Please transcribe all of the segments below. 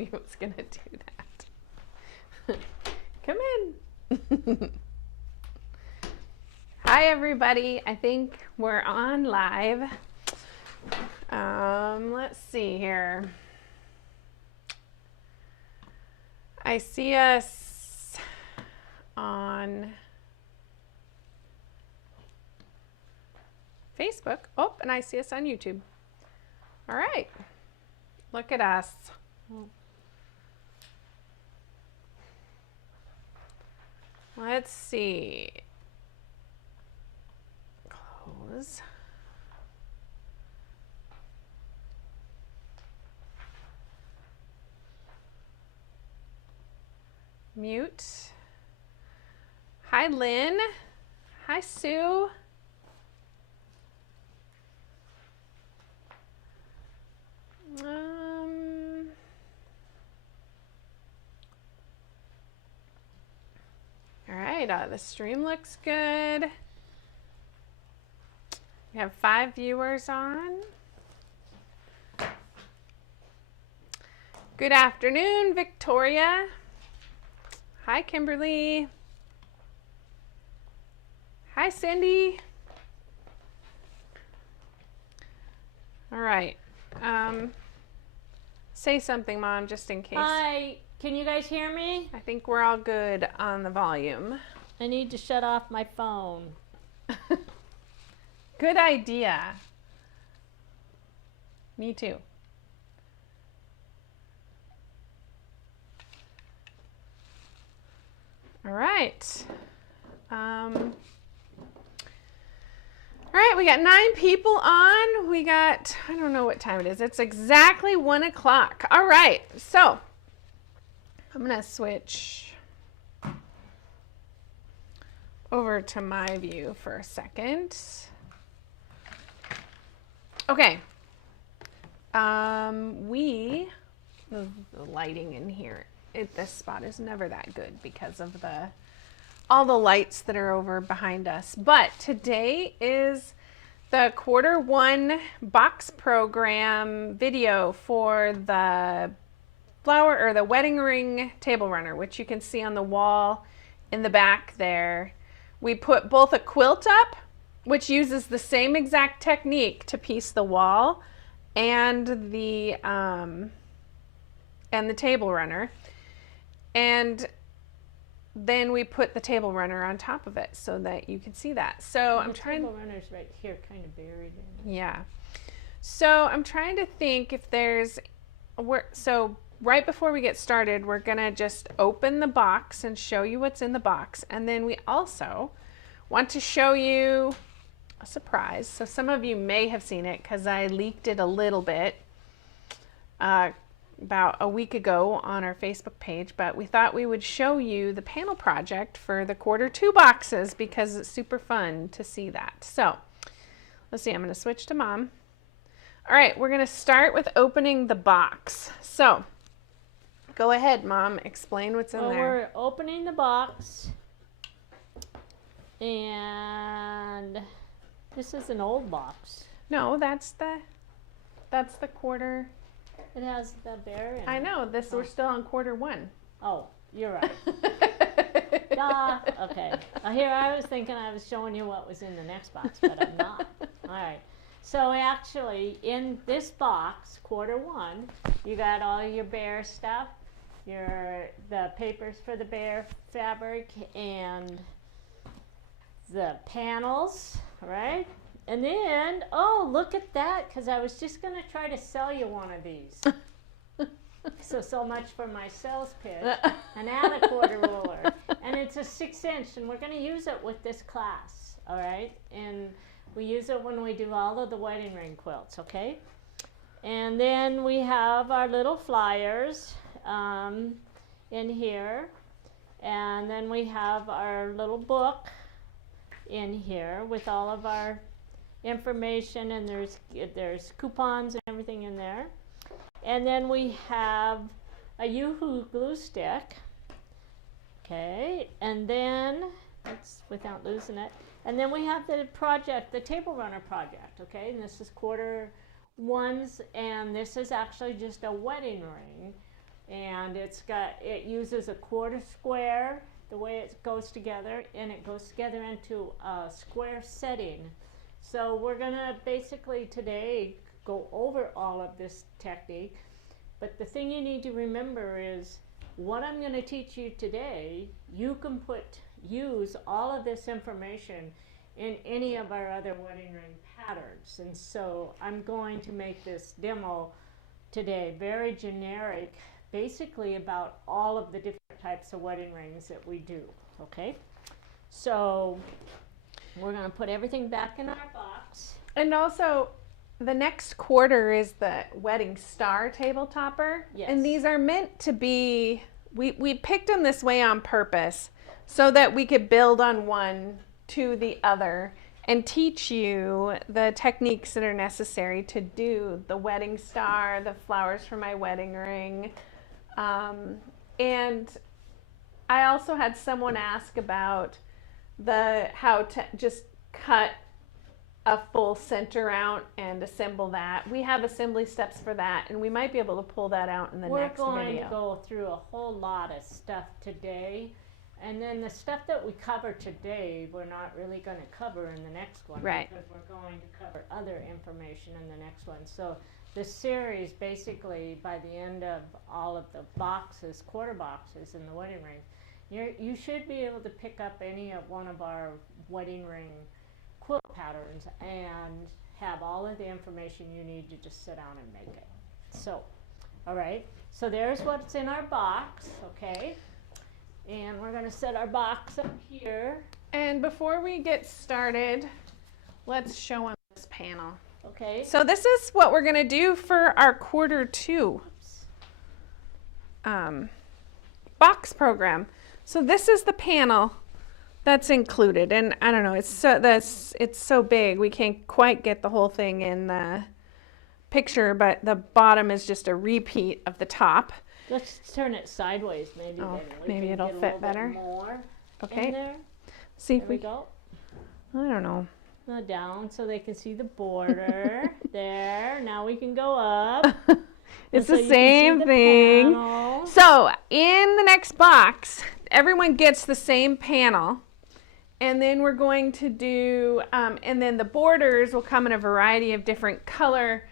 he was going to do that. Come in. Hi, everybody. I think we're on live. Let's see here. I see us on Facebook. Oh, and I see us on YouTube. All right. Look at us. Let's see. Close. Mute. Hi, Lynn. Hi, Sue. All right, the stream looks good. We have 5 viewers on. Good afternoon, Victoria. Hi, Kimberly. Hi, Cindy. All right. Say something, Mom, just in case. Hi. Can you guys hear me? I think we're all good on the volume. I need to shut off my phone. Good idea. Me too. All right. All right, we got 9 people on. We got, I don't know what time it is. It's exactly 1 o'clock. All right, so I'm going to switch over to my view for a second. Okay. The lighting in here, this spot is never that good because of all the lights that are over behind us. But today is the Q1 box program video for the flower or the wedding ring table runner, which you can see on the wall in the back there. We put both a quilt up, which uses the same exact technique to piece the wall, and the table runner. And then we put the table runner on top of it so that you can see that. So I'm trying. The table runner's right here, kind of buried in it. Yeah. So I'm trying to think if there's. So right before we get started, we're gonna just open the box and show you what's in the box, and then we also want to show you a surprise. So some of you may have seen it because I leaked it a little bit about a week ago on our Facebook page, but we thought we would show you the panel project for the Q2 boxes because it's super fun to see that. So let's see, I'm going to switch to Mom. All right, we're going to start with opening the box. So go ahead, Mom, explain what's in there. We're opening the box, and this is an old box. No, that's the quarter. It has the bear in it. I know, we're still on Q1. Oh, you're right. Duh. Okay. Here, I was thinking I was showing you what was in the next box, but I'm not. All right. So actually, in this box, Q1, you got all your bear stuff, the papers for the bear fabric, and the panels, right? And then, oh, look at that, because I was just going to try to sell you one of these. So much for my sales pitch. And add a quarter ruler. And it's a 6-inch, and we're going to use it with this class, all right? And we use it when we do all of the wedding ring quilts, okay? And then we have our little flyers in here. And then we have our little book in here with all of our information, and there's coupons and everything in there. And then we have a Yoo-hoo glue stick. Okay, and then that's without losing it. And then we have the project, the table runner project. Okay, and this is Q1's, and this is actually just a wedding ring. and it uses a quarter square, the way it goes together, and it goes together into a square setting. So we're gonna basically today go over all of this technique, but the thing you need to remember is what I'm gonna teach you today, you can use all of this information in any of our other wedding ring patterns. And so I'm going to make this demo today very generic, basically about all of the different types of wedding rings that we do, okay? So we're gonna put everything back in our box. And also, the next quarter is the wedding star table topper. Yes. And these are meant to be, we picked them this way on purpose so that we could build on one to the other and teach you the techniques that are necessary to do the wedding star, the flowers for my wedding ring. And I also had someone ask about how to just cut a full center out and assemble that. We have assembly steps for that, and we might be able to pull that out in the next video. We're going to go through a whole lot of stuff today, and then the stuff that we cover today, we're not really going to cover in the next one. Right. Because we're going to cover other information in the next one. So the series, basically, by the end of all of the boxes, quarter boxes in the wedding ring, you should be able to pick up any of one of our wedding ring quilt patterns and have all of the information you need to just sit down and make it. So, all right, so there's what's in our box, okay? And we're gonna set our box up here. And before we get started, let's show them this panel. Okay. So this is what we're gonna do for our quarter 2 box program. So this is the panel that's included, and I don't know, it's so big we can't quite get the whole thing in the picture, but the bottom is just a repeat of the top. Let's turn it sideways, maybe. Oh, then we maybe can it'll get a fit little better. bit more Okay. in there. See There if we we go. I don't know. Go down so they can see the border. There. Now we can go up. It's so the you can see same the thing. panel. So in the next box, everyone gets the same panel. And then we're going to do, and then the borders will come in a variety of different color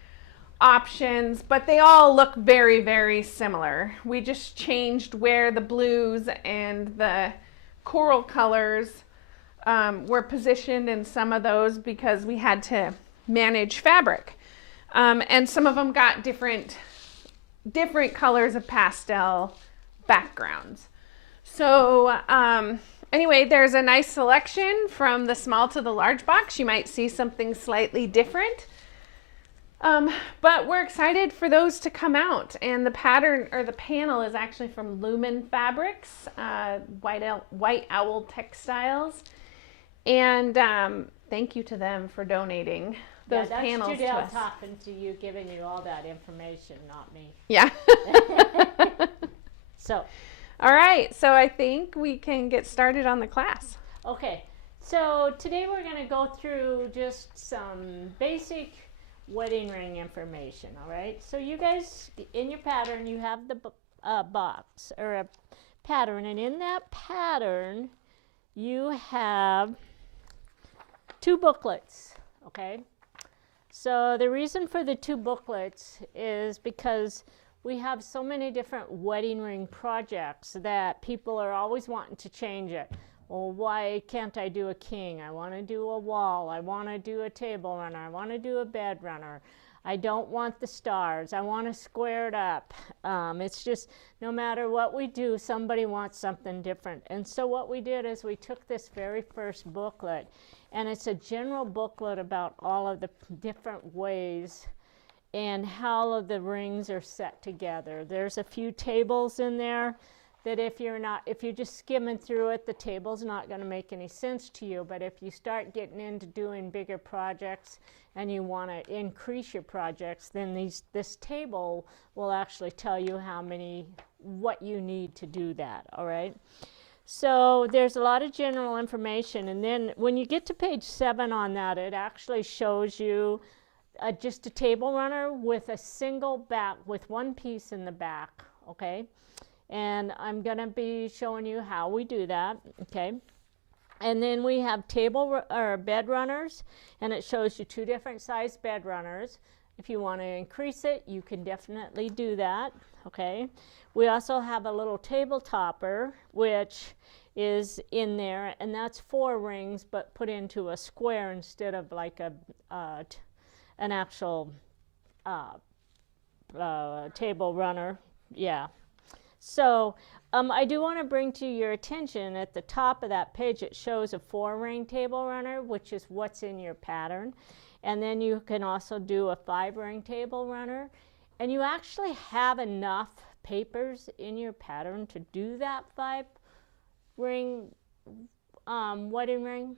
options, but they all look very, very similar. We just changed where the blues and the coral colors were positioned in some of those because we had to manage fabric. And some of them got different colors of pastel backgrounds. So, anyway, there's a nice selection from the small to the large box. You might see something slightly different. But we're excited for those to come out. And the pattern or the panel is actually from Lumen Fabrics, White Owl Textiles. And thank you to them for donating those panels to us. That's Judelle talking to you, giving you all that information, not me. Yeah. So. All right, so I think we can get started on the class. Okay, so today we're going to go through just some basic wedding ring information, all right? So you guys, in your pattern, you have the box or a pattern, and in that pattern, you have 2 booklets, okay? So the reason for the 2 booklets is because we have so many different wedding ring projects that people are always wanting to change it. Well, why can't I do a king? I want to do a wall. I want to do a table runner. I want to do a bed runner. I don't want the stars. I want to square it up. It's just no matter what we do, somebody wants something different. And so what we did is we took this very first booklet, and it's a general booklet about all of the different ways and how of the rings are set together. There's a few tables in there that if you're just skimming through it, the table's not going to make any sense to you. But if you start getting into doing bigger projects and you want to increase your projects, then this table will actually tell you what you need to do that, all right? So there's a lot of general information, and then when you get to page 7 on that, it actually shows you just a table runner with a single back, with one piece in the back, okay? And I'm gonna be showing you how we do that, okay? And then we have or bed runners, and it shows you 2 different size bed runners. If you want to increase it, you can definitely do that, okay? We also have a little table topper, which is in there, and that's 4 rings, but put into a square instead of like an actual table runner, yeah. So I do want to bring to your attention at the top of that page, it shows a 4-ring table runner, which is what's in your pattern. And then you can also do a 5-ring table runner. And you actually have enough papers in your pattern to do that 5-ring wedding ring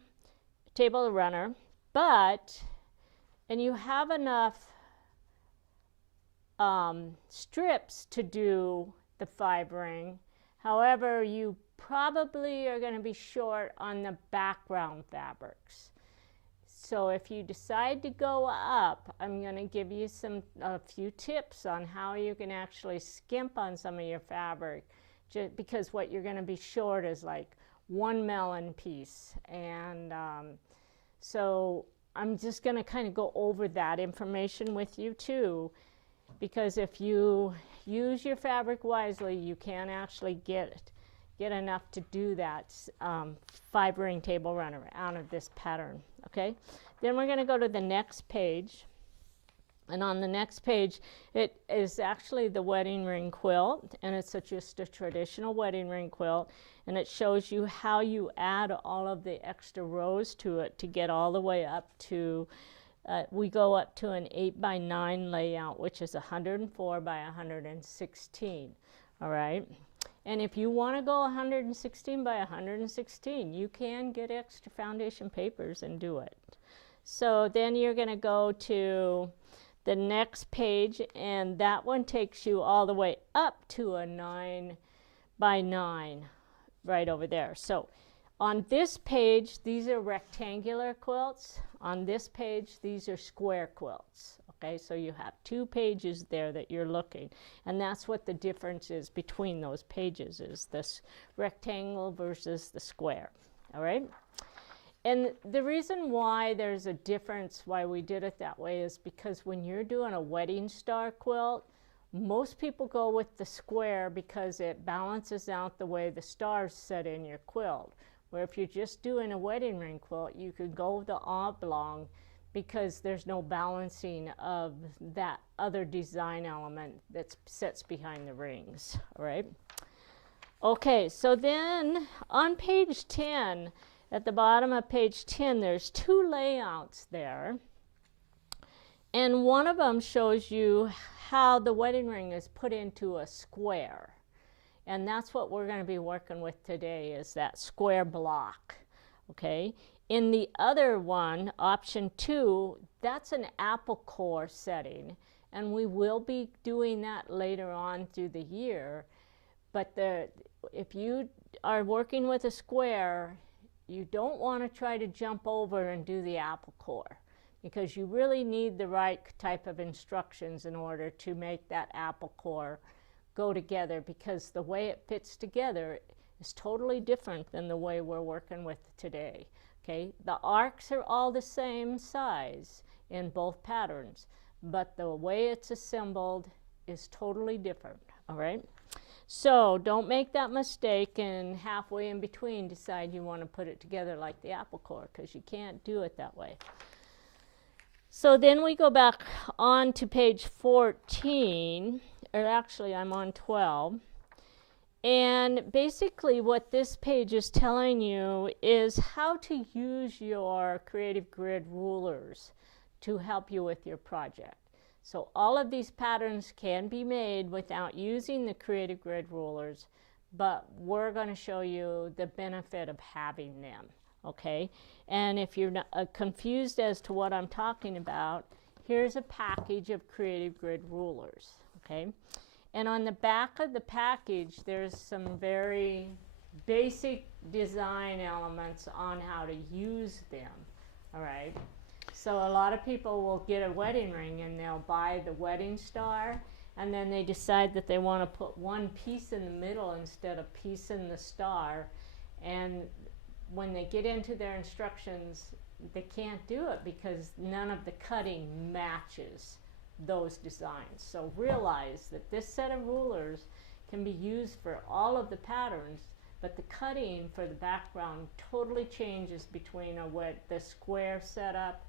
table runner. And you have enough strips to do the 5-ring. However, you probably are going to be short on the background fabrics. So if you decide to go up, I'm going to give you a few tips on how you can actually skimp on some of your fabric, just because what you're going to be short is like 1 melon piece. And so I'm just going to kind of go over that information with you too, because if you use your fabric wisely, you can actually get enough to do that 5-ring table runner out of this pattern, okay? Then we're going to go to the next page. And on the next page, it is actually the wedding ring quilt, and it's just a traditional wedding ring quilt, and it shows you how you add all of the extra rows to it to get all the way up to we go up to an 8x9 layout, which is 104 by 116, all right? And if you want to go 116 by 116, you can get extra foundation papers and do it. So then you're going to go to the next page, and that one takes you all the way up to a 9x9 right over there. So on this page, these are rectangular quilts. On this page, these are square quilts. Okay, so you have 2 pages there that you're looking. And that's what the difference is between those pages, is this rectangle versus the square. All right? And the reason why there's a difference, why we did it that way, is because when you're doing a wedding star quilt, most people go with the square because it balances out the way the stars sit in your quilt. Where if you're just doing a wedding ring quilt, you could go with the oblong because there's no balancing of that other design element that sits behind the rings, all right? Okay, so then on page 10, at the bottom of page 10, there's 2 layouts there. And one of them shows you how the wedding ring is put into a square. And that's what we're going to be working with today, is that square block, okay? In the other one, option 2, that's an apple core setting, and we will be doing that later on through the year. But if you are working with a square, you don't want to try to jump over and do the apple core, because you really need the right type of instructions in order to make that apple core go together, because the way it fits together is totally different than the way we're working with today, okay? The arcs are all the same size in both patterns, but the way it's assembled is totally different, all right? So don't make that mistake and halfway in between decide you want to put it together like the apple core, because you can't do it that way. So then we go back on to page 14, or actually I'm on 12. And basically what this page is telling you is how to use your Creative Grid rulers to help you with your project. So all of these patterns can be made without using the Creative Grid rulers, but we're going to show you the benefit of having them. Okay, and if you're confused as to what I'm talking about, here's a package of Creative Grid rulers, okay? And on the back of the package, there's some very basic design elements on how to use them, all right? So a lot of people will get a wedding ring and they'll buy the wedding star, and then they decide that they want to put one piece in the middle instead of piece in the star, and when they get into their instructions, they can't do it because none of the cutting matches those designs. So realize that this set of rulers can be used for all of the patterns, but the cutting for the background totally changes between the square setup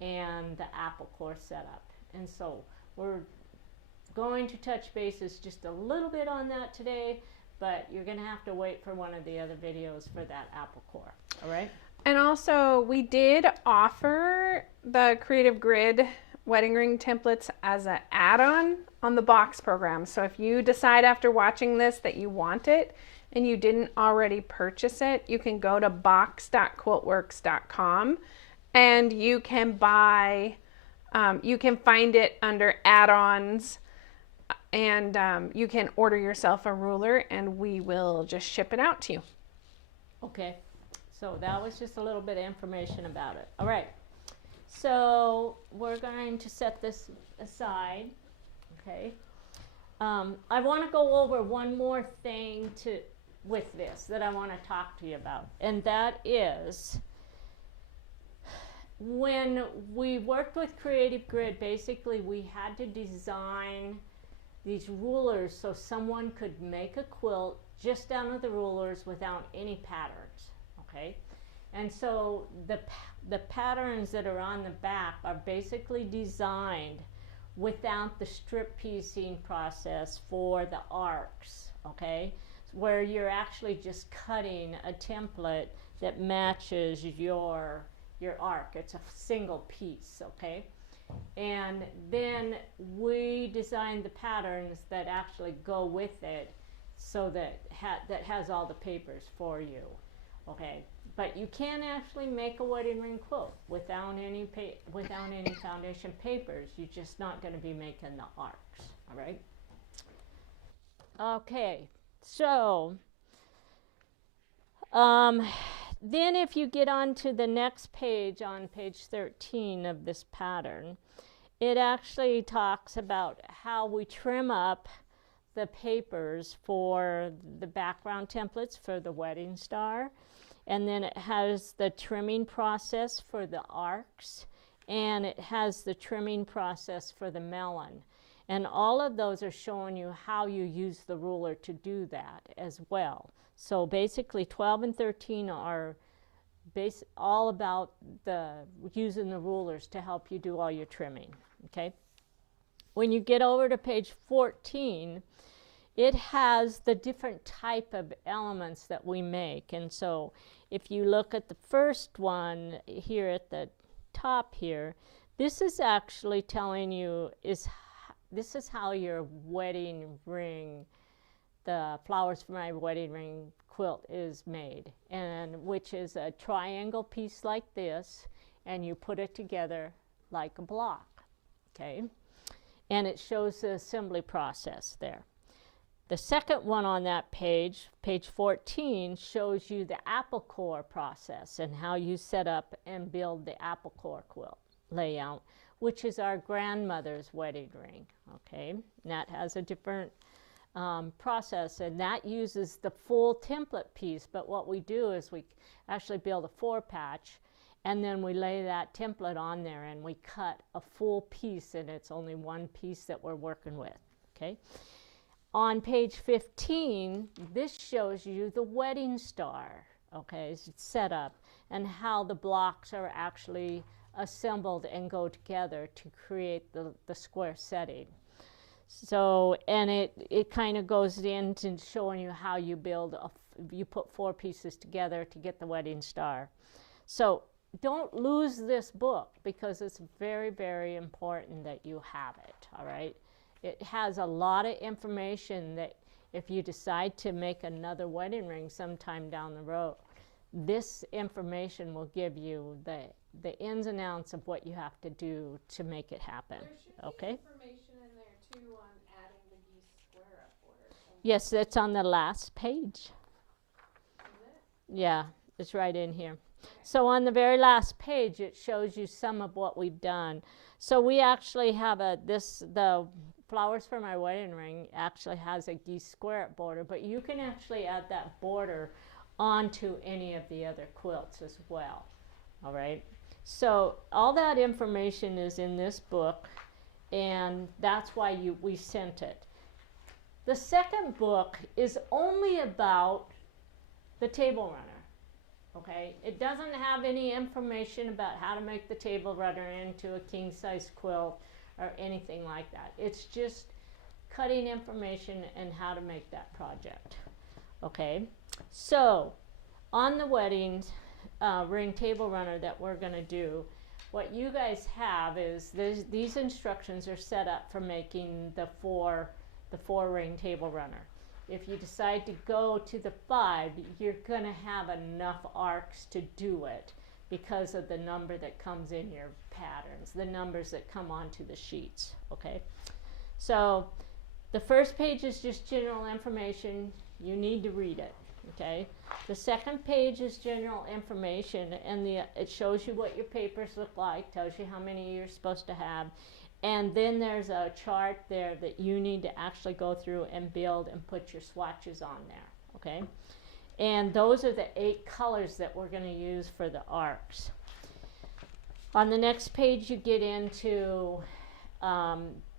and the apple core setup. And so we're going to touch bases just a little bit on that today, but you're going to have to wait for one of the other videos for that apple core. All right? And also, we did offer the Creative Grid wedding ring templates as an add-on on the box program. So if you decide after watching this that you want it and you didn't already purchase it, you can go to box.quiltworx.com and you can buy, you can find it under add-ons, and you can order yourself a ruler and we will just ship it out to you. Okay, so that was just a little bit of information about it. All right, so we're going to set this aside. Okay, I want to go over one more thing with this that I want to talk to you about, and that is when we worked with Creative Grid, basically we had to design these rulers so someone could make a quilt just down with the rulers without any patterns, okay? And so the patterns that are on the back are basically designed without the strip piecing process for the arcs, okay? Where you're actually just cutting a template that matches your arc. It's a single piece, okay? And then we designed the patterns that actually go with it, so that that has all the papers for you, okay? But you can actually make a wedding ring quilt without any foundation papers. You're just not going to be making the arcs, all right? Okay, so then if you get on to the next page, on page 13 of this pattern, it actually talks about how we trim up the papers for the background templates for the wedding star. And then it has the trimming process for the arcs, and it has the trimming process for the melon. And all of those are showing you how you use the ruler to do that as well. So basically 12 and 13 are all about using the rulers to help you do all your trimming, okay? When you get over to page 14, it has the different type of elements that we make. And so if you look at the first one here at the top here, this is actually telling you this is how your wedding ring, the flowers for my wedding ring quilt is made, and which is a triangle piece like this, and you put it together like a block, okay? And it shows the assembly process there. The second one on that page, page 14, shows you the apple core process and how you set up and build the apple core quilt layout, which is our grandmother's wedding ring, okay? And that has a different process, and that uses the full template piece. But what we do is we actually build a 4-patch, and then we lay that template on there and we cut a full piece, and it's only one piece that we're working with, okay? On page 15, this shows you the wedding star, okay, it's set up, and how the blocks are actually assembled and go together to create the square setting. So, and it kind of goes into showing you how you build, you put 4 pieces together to get the wedding star. So don't lose this book, because it's very, very important that you have it, all right? It has a lot of information that if you decide to make another wedding ring sometime down the road, this information will give you the ins and outs of what you have to do to make it happen, okay? Information in there too on adding the geese square up order. Yes, it's on the last page. Is it? Yeah, it's right in here. So on the very last page, it shows you some of what we've done. So we actually have the Flowers for My Wedding Ring actually has a geese square border, but you can actually add that border onto any of the other quilts as well. All right, so all that information is in this book, and that's why we sent it. The second book is only about the table runner. Okay, it doesn't have any information about how to make the table runner into a king size quilt or anything like that. It's just cutting information and how to make that project. Okay, so on the wedding ring table runner that we're going to do, what you guys have is these instructions are set up for making the four ring table runner. If you decide to go to the 5, you're going to have enough arcs to do it because of the number that comes in your patterns, the numbers that come onto the sheets. Okay, so the first page is just general information. You need to read it. Okay, the second page is general information, and it shows you what your papers look like, tells you how many you're supposed to have, and then there's a chart there that you need to actually go through and build and put your swatches on there. Okay, and those are the 8 colors that we're going to use for the arcs. On the next page, you get into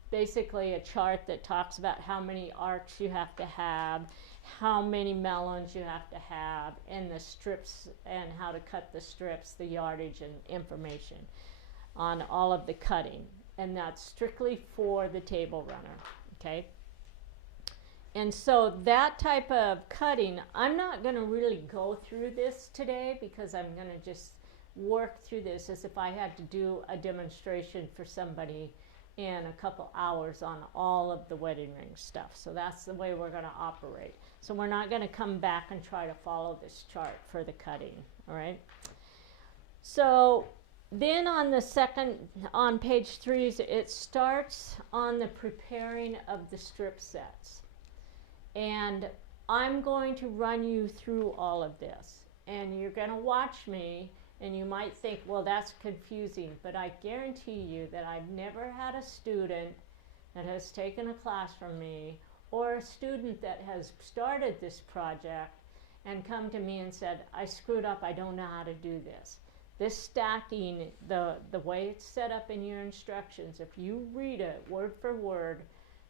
basically a chart that talks about how many arcs you have to have, how many melons you have to have, and the strips and how to cut the strips, the yardage and information on all of the cutting. And that's strictly for the table runner. Okay, and so that type of cutting, I'm not going to really go through this today because I'm going to just work through this as if I had to do a demonstration for somebody in a couple hours on all of the wedding ring stuff. So that's the way we're going to operate. So we're not going to come back and try to follow this chart for the cutting. All right, so then on page 3, it starts on the preparing of the strip sets. And I'm going to run you through all of this. And you're going to watch me, and you might think, well, that's confusing. But I guarantee you that I've never had a student that has taken a class from me, or a student that has started this project and come to me and said, I screwed up, I don't know how to do this. This stacking, the way it's set up in your instructions, if you read it word for word,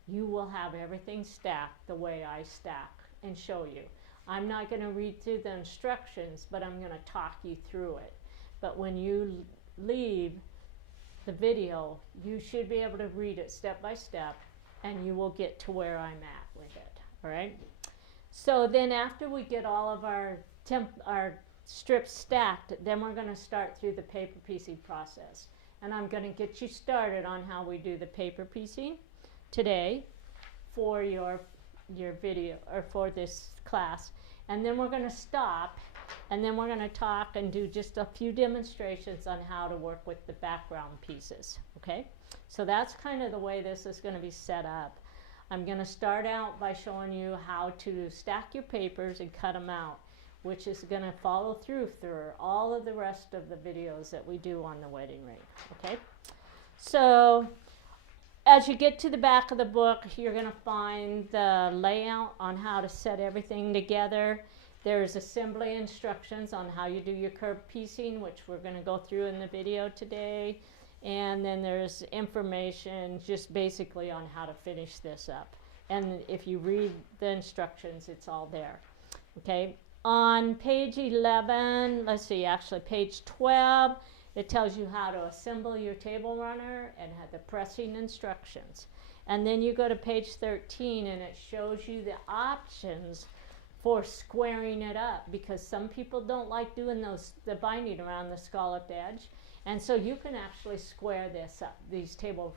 you will have everything stacked the way I stack and show you. I'm not going to read through the instructions, but I'm going to talk you through it. But when you leave the video, you should be able to read it step by step, and you will get to where I'm at with it. All right? So then after we get all of our strips stacked, then we're going to start through the paper piecing process. And I'm going to get you started on how we do the paper piecing today for your video, or for this class. And then we're going to stop, and then we're going to talk and do just a few demonstrations on how to work with the background pieces. Okay, so that's kind of the way this is going to be set up. I'm going to start out by showing you how to stack your papers and cut them out, which is going to follow through all of the rest of the videos that we do on the wedding ring. Okay, so as you get to the back of the book, you're going to find the layout on how to set everything together. There's assembly instructions on how you do your curve piecing, which we're going to go through in the video today. And then there's information just basically on how to finish this up. And if you read the instructions, it's all there. Okay, on page 11, let's see, actually page 12, it tells you how to assemble your table runner and have the pressing instructions. And then you go to page 13, and it shows you the options for squaring it up, because some people don't like doing the binding around the scalloped edge. And so you can actually square this up, these table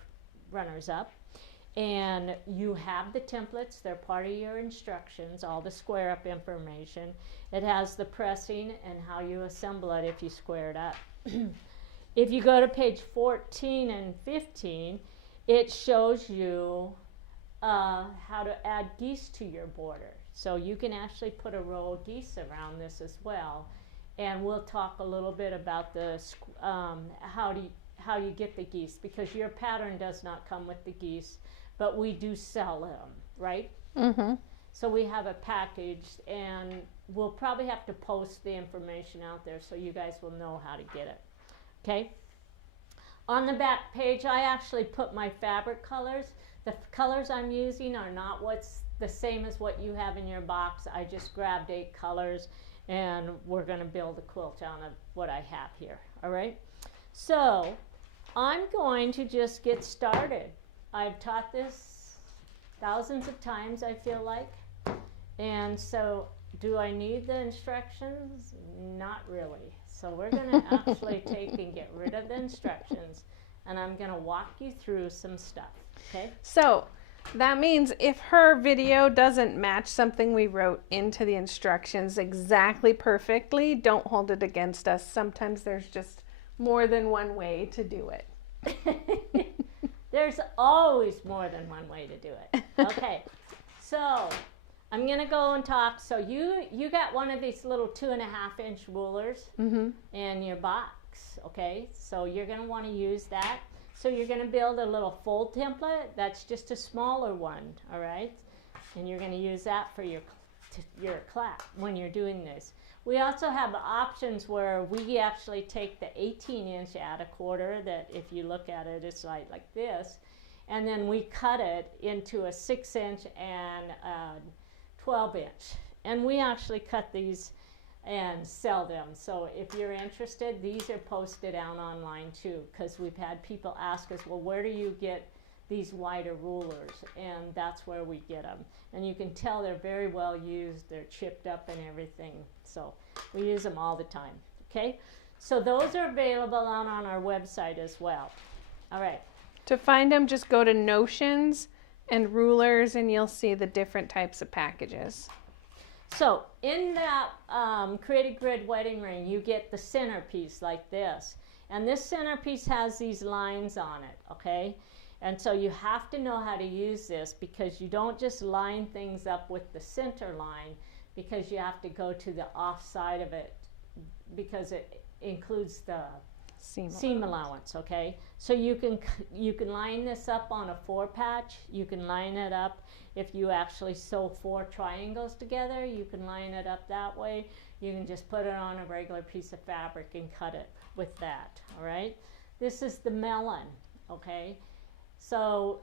runners up. And you have the templates, they're part of your instructions, all the square up information. It has the pressing and how you assemble it if you square it up. If you go to page 14 and 15, it shows you how to add geese to your border. So you can actually put a row of geese around this as well. And we'll talk a little bit about the how you get the geese, because your pattern does not come with the geese, but we do sell them, right? Mm-hmm. So we have it packaged, and we'll probably have to post the information out there so you guys will know how to get it. Okay? On the back page, I actually put my fabric colors. The colors I'm using are not what's the same as what you have in your box. I just grabbed 8 colors, and we're going to build a quilt out of what I have here. All right? So I'm going to just get started. I've taught this thousands of times, I feel like. And so, do I need the instructions? Not really. So we're going to actually take and get rid of the instructions, and I'm going to walk you through some stuff, okay? So that means if her video doesn't match something we wrote into the instructions exactly perfectly, don't hold it against us. Sometimes there's just more than one way to do it. There's always more than one way to do it. Okay, so I'm gonna go and talk. So you got one of these little 2.5-inch rulers in your box, okay? So you're gonna want to use that. So you're gonna build a little fold template. That's just a smaller one, all right? And you're gonna use that for your class when you're doing this. We also have options where we actually take the 18-inch add a quarter, that if you look at it, it's like this, and then we cut it into a 6-inch and a 12-inch. And we actually cut these and sell them. So if you're interested, these are posted out online too, because we've had people ask us, well, where do you get these wider rulers? And that's where we get them. And you can tell they're very well used. They're chipped up and everything. So we use them all the time, okay? So those are available on our website as well. All right. To find them, just go to Notions and Rulers, and you'll see the different types of packages. So in that Creative Grid wedding ring, you get the centerpiece like this. And this centerpiece has these lines on it, okay? And so you have to know how to use this, because you don't just line things up with the center line, because you have to go to the off side of it, because it includes the seam allowance, okay? So you can line this up on a 4-patch. You can line it up if you actually sew 4 triangles together. You can line it up that way. You can just put it on a regular piece of fabric and cut it with that, all right? This is the melon, okay? So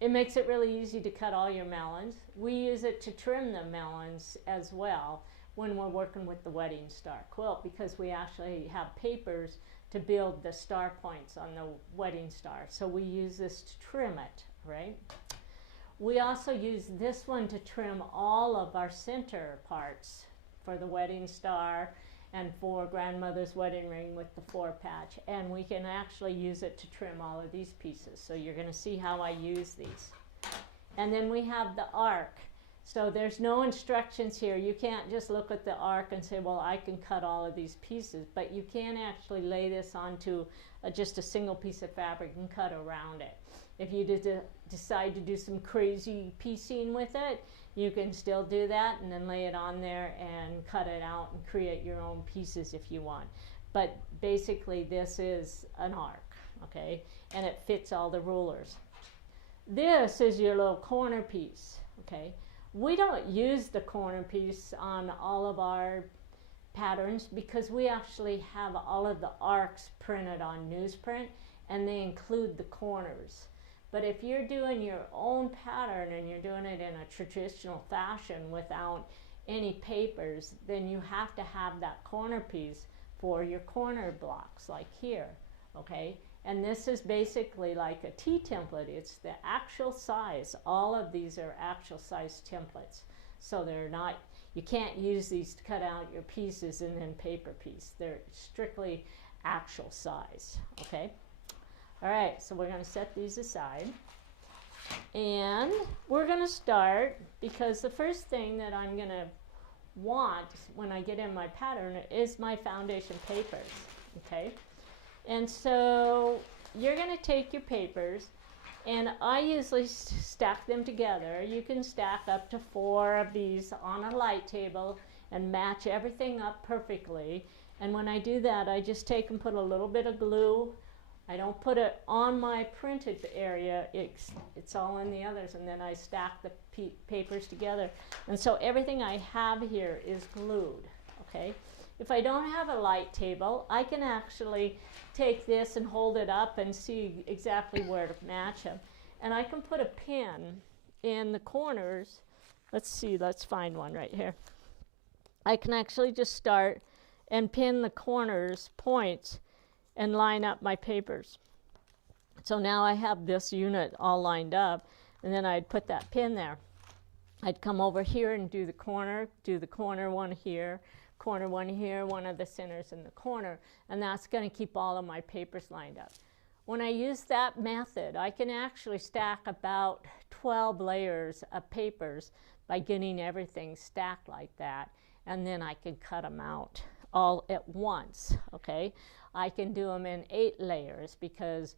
it makes it really easy to cut all your melons. We use it to trim the melons as well when we're working with the wedding star quilt, because we actually have papers to build the star points on the wedding star. So we use this to trim it, right? We also use this one to trim all of our center parts for the wedding star and for grandmother's wedding ring with the 4-patch. And we can actually use it to trim all of these pieces. So you're gonna see how I use these. And then we have the arc. So there's no instructions here. You can't just look at the arc and say, well, I can cut all of these pieces, but you can actually lay this onto just a single piece of fabric and cut around it. If you decide to do some crazy piecing with it, you can still do that and then lay it on there and cut it out and create your own pieces if you want. But basically this is an arc, okay? And it fits all the rulers. This is your little corner piece, okay? We don't use the corner piece on all of our patterns because we actually have all of the arcs printed on newsprint, and they include the corners. But if you're doing your own pattern and you're doing it in a traditional fashion without any papers, then you have to have that corner piece for your corner blocks, like here, okay? And this is basically like a T template. It's the actual size. All of these are actual size templates. So they're not, you can't use these to cut out your pieces and then paper piece. They're strictly actual size, okay? All right, so we're gonna set these aside. And we're gonna start, because the first thing that I'm gonna want when I get in my pattern is my foundation papers, okay? And so you're going to take your papers, and I usually stack them together. You can stack up to 4 of these on a light table and match everything up perfectly. And when I do that, I just take and put a little bit of glue I don't put it on my printed area, it's all in the others, and then I stack the papers together. And so everything I have here is glued, okay? If I don't have a light table, I can actually take this and hold it up and see exactly where to match them. And I can put a pin in the corners. Let's see, let's find one right here. I can actually just start and pin the corners, points, and line up my papers. So now I have this unit all lined up, and then I'd put that pin there. I'd come over here and do the corner one here, corner one here, one of the centers in the corner, and that's going to keep all of my papers lined up. When I use that method, I can actually stack about 12 layers of papers by getting everything stacked like that, and then I can cut them out all at once, okay? I can do them in 8 layers, because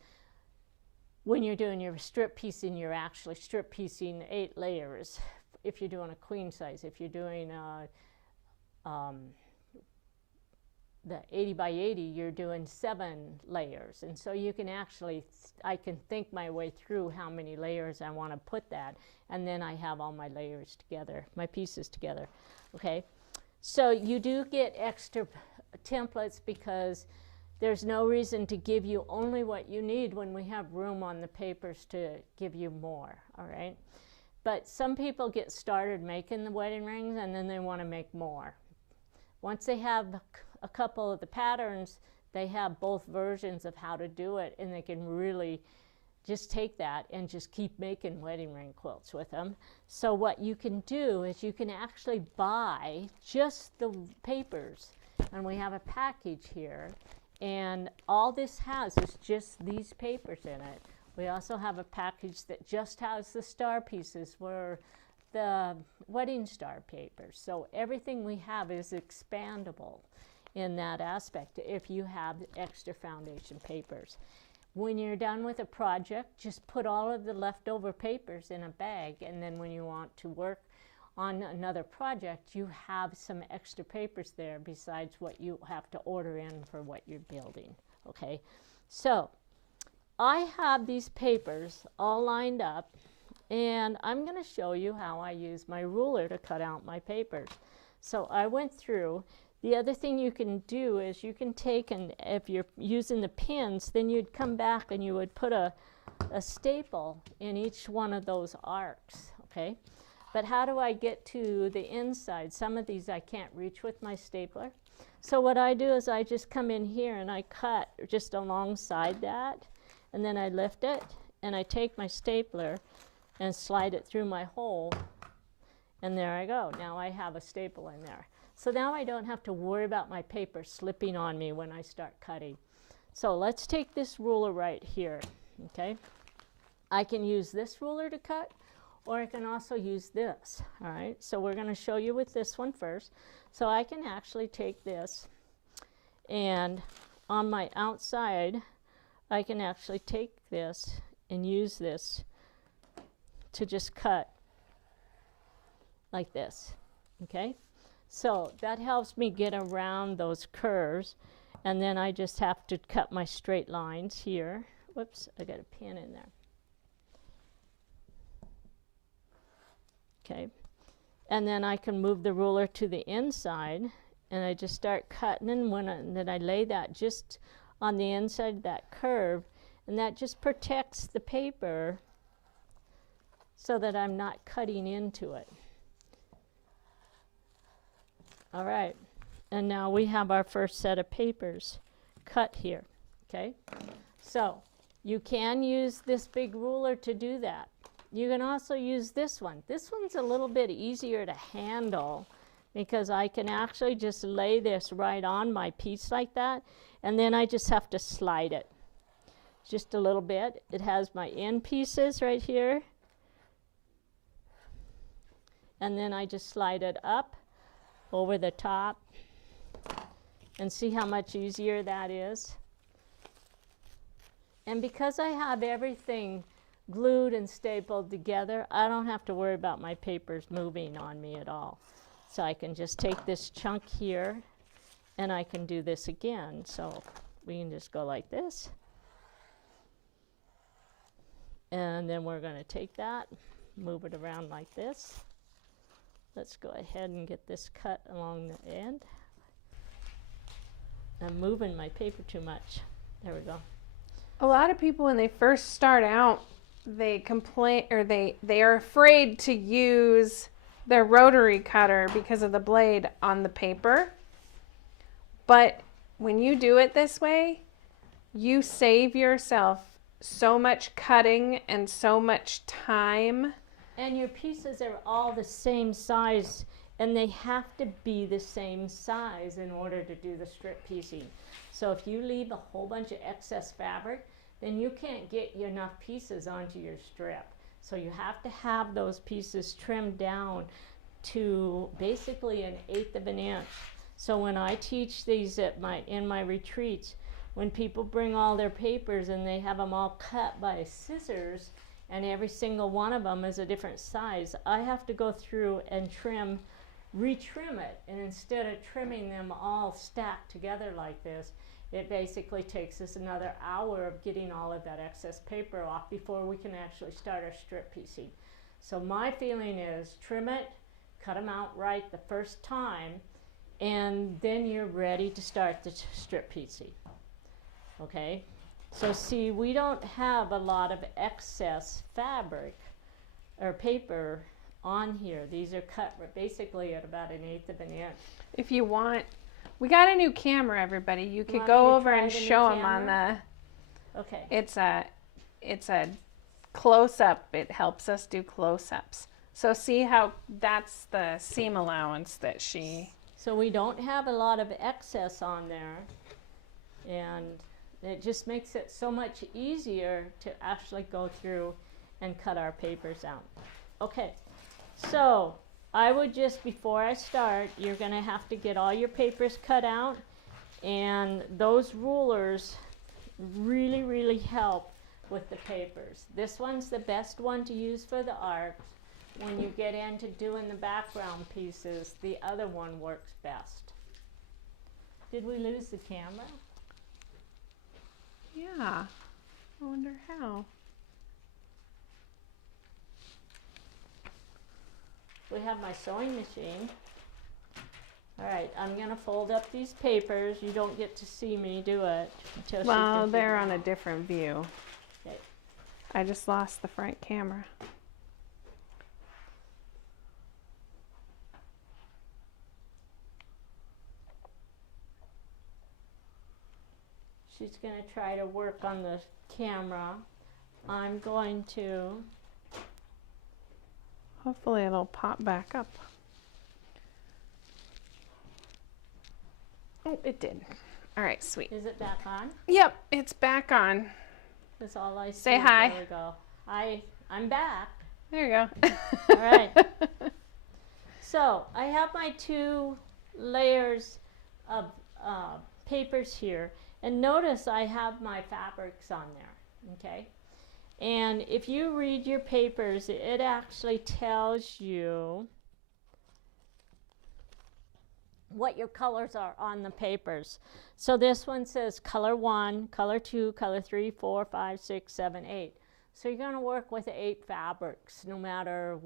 when you're doing your strip piecing, you're actually strip piecing 8 layers. If you're doing a queen size, if you're doing the 80 by 80, you're doing 7 layers. And so you can actually, I can think my way through how many layers I want to put that, and then I have all my layers together, my pieces together, okay? So you do get extra templates, because there's no reason to give you only what you need when we have room on the papers to give you more, all right? But some people get started making the wedding rings, and then they want to make more. Once they have a couple of the patterns, they have both versions of how to do it, and they can really just take that and just keep making wedding ring quilts with them. So what you can do is you can actually buy just the papers, and we have a package here, and all this has is just these papers in it. We also have a package that just has the star pieces, where the wedding star papers. So everything we have is expandable in that aspect if you have extra foundation papers. When you're done with a project, just put all of the leftover papers in a bag, and then when you want to work on another project, you have some extra papers there besides what you have to order in for what you're building, okay? So I have these papers all lined up, and I'm going to show you how I use my ruler to cut out my papers. So I went through. The other thing you can do is you can take, and if you're using the pins, then you'd come back and you would put a staple in each one of those arcs, okay? But how do I get to the inside? Some of these I can't reach with my stapler. So what I do is I just come in here and I cut just alongside that, and then I lift it, and I take my stapler and slide it through my hole, and there I go. Now I have a staple in there. So now I don't have to worry about my paper slipping on me when I start cutting. So let's take this ruler right here, okay? I can use this ruler to cut, or I can also use this, all right? So we're going to show you with this one first. So I can actually take this, and on my outside, I can actually take this and use this to just cut like this, okay? So that helps me get around those curves, and then I just have to cut my straight lines here. Whoops, I got a pin in there. Okay, and then I can move the ruler to the inside, and I just start cutting, and then I lay that just on the inside of that curve, and that just protects the paper so that I'm not cutting into it. All right, and now we have our first set of papers cut here, okay? So you can use this big ruler to do that. You can also use this one. This one's a little bit easier to handle, because I can actually just lay this right on my piece like that, and then I just have to slide it just a little bit. It has my end pieces right here, and then I just slide it up over the top, and see how much easier that is. And because I have everything glued and stapled together, I don't have to worry about my papers moving on me at all. So I can just take this chunk here, and I can do this again. So we can just go like this, And then we're going to take that, move it around like this. Let's go ahead and get this cut along the end. I'm moving my paper too much. There we go. A lot of people, when they first start out, they complain, or they are afraid to use their rotary cutter because of the blade on the paper. But when you do it this way, you save yourself so much cutting and so much time. And your pieces are all the same size, and they have to be the same size in order to do the strip piecing. So if you leave a whole bunch of excess fabric, then you can't get enough pieces onto your strip. So you have to have those pieces trimmed down to basically 1/8 of an inch. So when I teach these in my retreats, when people bring all their papers and they have them all cut by scissors, and every single one of them is a different size, I have to go through and retrim it. And instead of trimming them all stacked together like this, it basically takes us another hour of getting all of that excess paper off before we can actually start our strip piecing. So my feeling is trim it, cut them out right the first time, and then you're ready to start the strip piecing. Okay? So see, we don't have a lot of excess fabric or paper on here. These are cut basically at about 1/8 of an inch. If you want, we got a new camera, everybody. You could Want me go to over try and the new show them on camera? the, Okay. it's a close-up. It helps us do close-ups. So see how that's the seam allowance that she... So we don't have a lot of excess on there, and it just makes it so much easier to actually go through and cut our papers out. Okay, so I would just, before I start, you're going to have to get all your papers cut out, and those rulers really, really help with the papers. This one's the best one to use for the art. When you get into doing the background pieces, the other one works best. Did we lose the camera? Yeah, I wonder how. We have my sewing machine. All right, I'm gonna fold up these papers. You don't get to see me do it until Well, she they're on a different view. Okay. I just lost the front camera. She's gonna try to work on the camera. I'm going to. Hopefully it'll pop back up. Oh, it did. All right, sweet. Is it back on? Yep, it's back on. That's all I see. Say hi. There we go. Hi, I'm back. There you go. All right. So I have my 2 layers of papers here, and notice I have my fabrics on there, okay? And if you read your papers, it actually tells you what your colors are on the papers. So this one says color 1, color 2, color 3, 4, 5, 6, 7, 8. So you're going to work with 8 fabrics no matter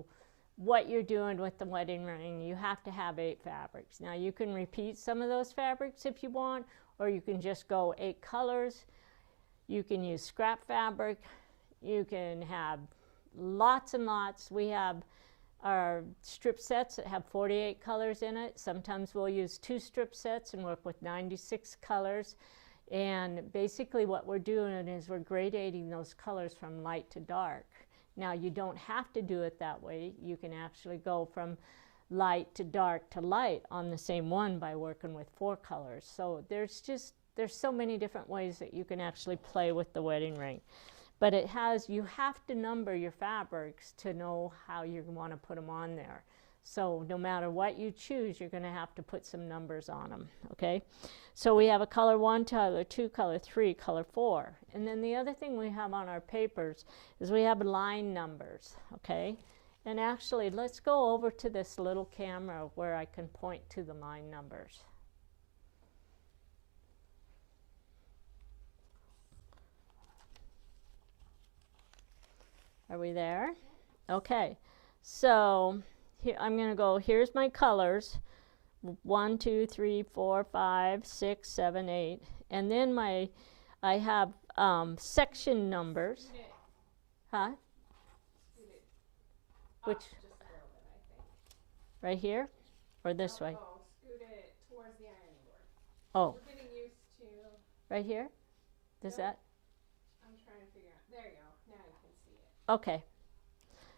what you're doing with the wedding ring. You have to have 8 fabrics. Now you can repeat some of those fabrics if you want, or you can just go 8 colors. You can use scrap fabric. You can have lots and lots. We have our strip sets that have 48 colors in it. Sometimes we'll use 2 strip sets and work with 96 colors. And basically what we're doing is we're gradating those colors from light to dark. Now you don't have to do it that way. You can actually go from light to dark to light on the same one by working with 4 colors. So there's so many different ways that you can actually play with the wedding ring. But you have to number your fabrics to know how you want to put them on there. So no matter what you choose, you're going to have to put some numbers on them, okay? So we have a color 1, color 2, color 3, color 4. And then the other thing we have on our papers is we have line numbers, okay? And actually, let's go over to this little camera where I can point to the line numbers. Are we there? Okay. So here I'm going to go, here's my colors. 1, 2, 3, 4, 5, 6, 7, 8. And then I have section numbers. Huh? Which? Just a little bit, I think. Right here? Or this way? Oh, scoot it towards the ironing board. Oh. We're getting used to... Right here? Does that? I'm trying to figure out. There you go. Now you can see it. Okay.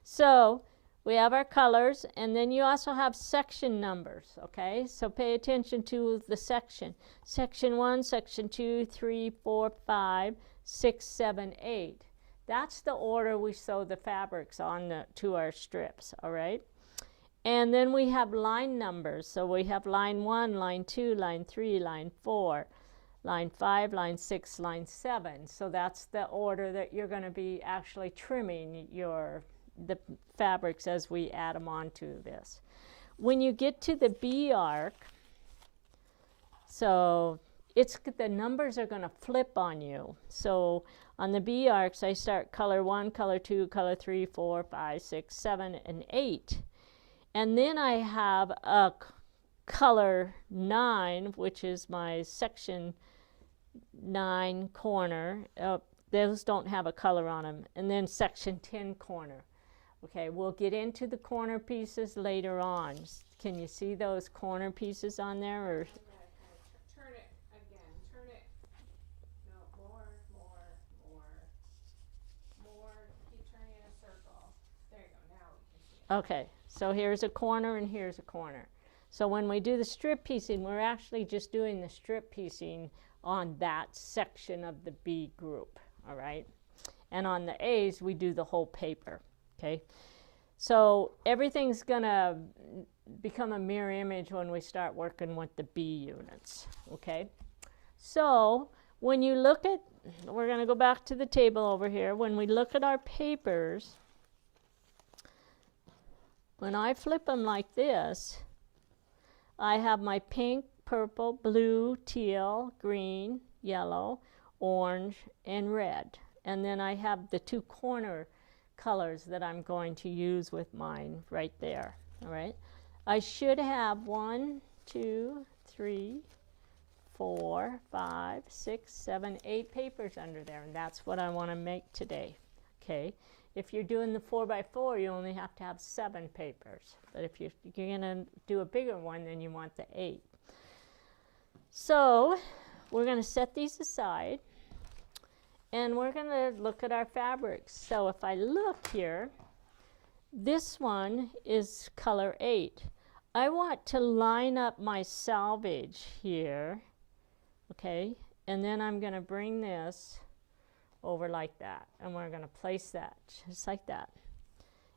So we have our colors, and then you also have section numbers, okay? So pay attention to the section. Section 1, Section 2, 3, 4, 5, 6, 7, 8. That's the order we sew the fabrics on to our strips, all right? And then we have line numbers. So we have line 1, line 2, line 3, line 4, line 5, line 6, line 7. So that's the order that you're going to be actually trimming the fabrics as we add them onto this. When you get to the B arc, so the numbers are going to flip on you. So on the B arcs, I start color 1, color 2, color 3, 4, 5, 6, 7, and 8. And then I have a color 9, which is my section 9 corner. Those don't have a color on them. And then section 10 corner. Okay, we'll get into the corner pieces later on. Can you see those corner pieces on there? Or? Turn it again. Turn it. No, more. Keep turning in a circle. There you go. Now we can see it. Okay, so here's a corner and here's a corner. So when we do the strip piecing, we're actually just doing the strip piecing on that section of the B group, all right? And on the A's, we do the whole paper, okay? So everything's gonna become a mirror image when we start working with the B units, okay? So when you look at, we're gonna go back to the table over here. When we look at our papers, when I flip them like this, I have my pink, purple, blue, teal, green, yellow, orange, and red. And then I have the 2 corner colors that I'm going to use with mine right there, all right? I should have 1, 2, 3, 4, 5, 6, 7, 8 papers under there, and that's what I want to make today, okay? If you're doing the 4x4, you only have to have 7 papers. But if you're going to do a bigger one, then you want the 8. So we're going to set these aside, and we're going to look at our fabrics. So if I look here, this one is color 8. I want to line up my selvage here, okay? And then I'm going to bring this over like that, and we're going to place that just like that.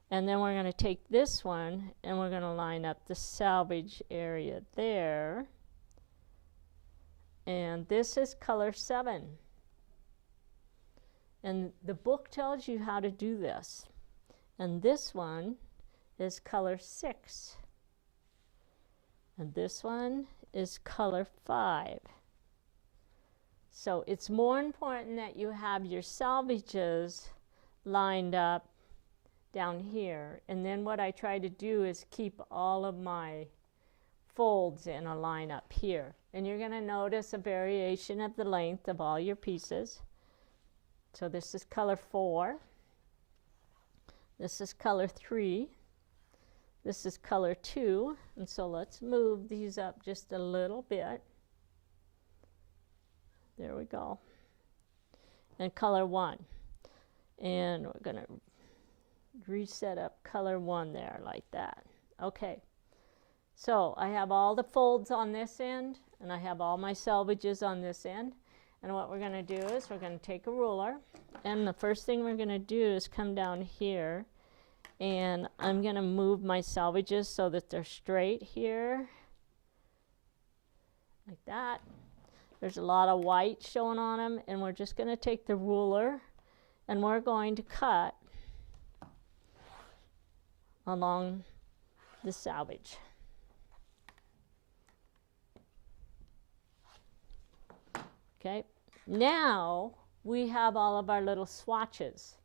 And then we're going to take this one and we're going to line up the selvage area there. And this is color 7. And the book tells you how to do this. And this one is color 6. And this one is color 5. So it's more important that you have your selvages lined up down here. And then what I try to do is keep all of my folds in a line up here. And you're going to notice a variation of the length of all your pieces. So this is color 4. This is color 3. This is color 2. And so let's move these up just a little bit. There we go. And color 1. And we're going to reset up color 1 there like that. Okay. So I have all the folds on this end, and I have all my selvages on this end. And what we're going to do is we're going to take a ruler, and the first thing we're going to do is come down here, and I'm going to move my selvages so that they're straight here, like that. There's a lot of white showing on them, and we're just going to take the ruler and we're going to cut along the selvage. Okay, now we have all of our little swatches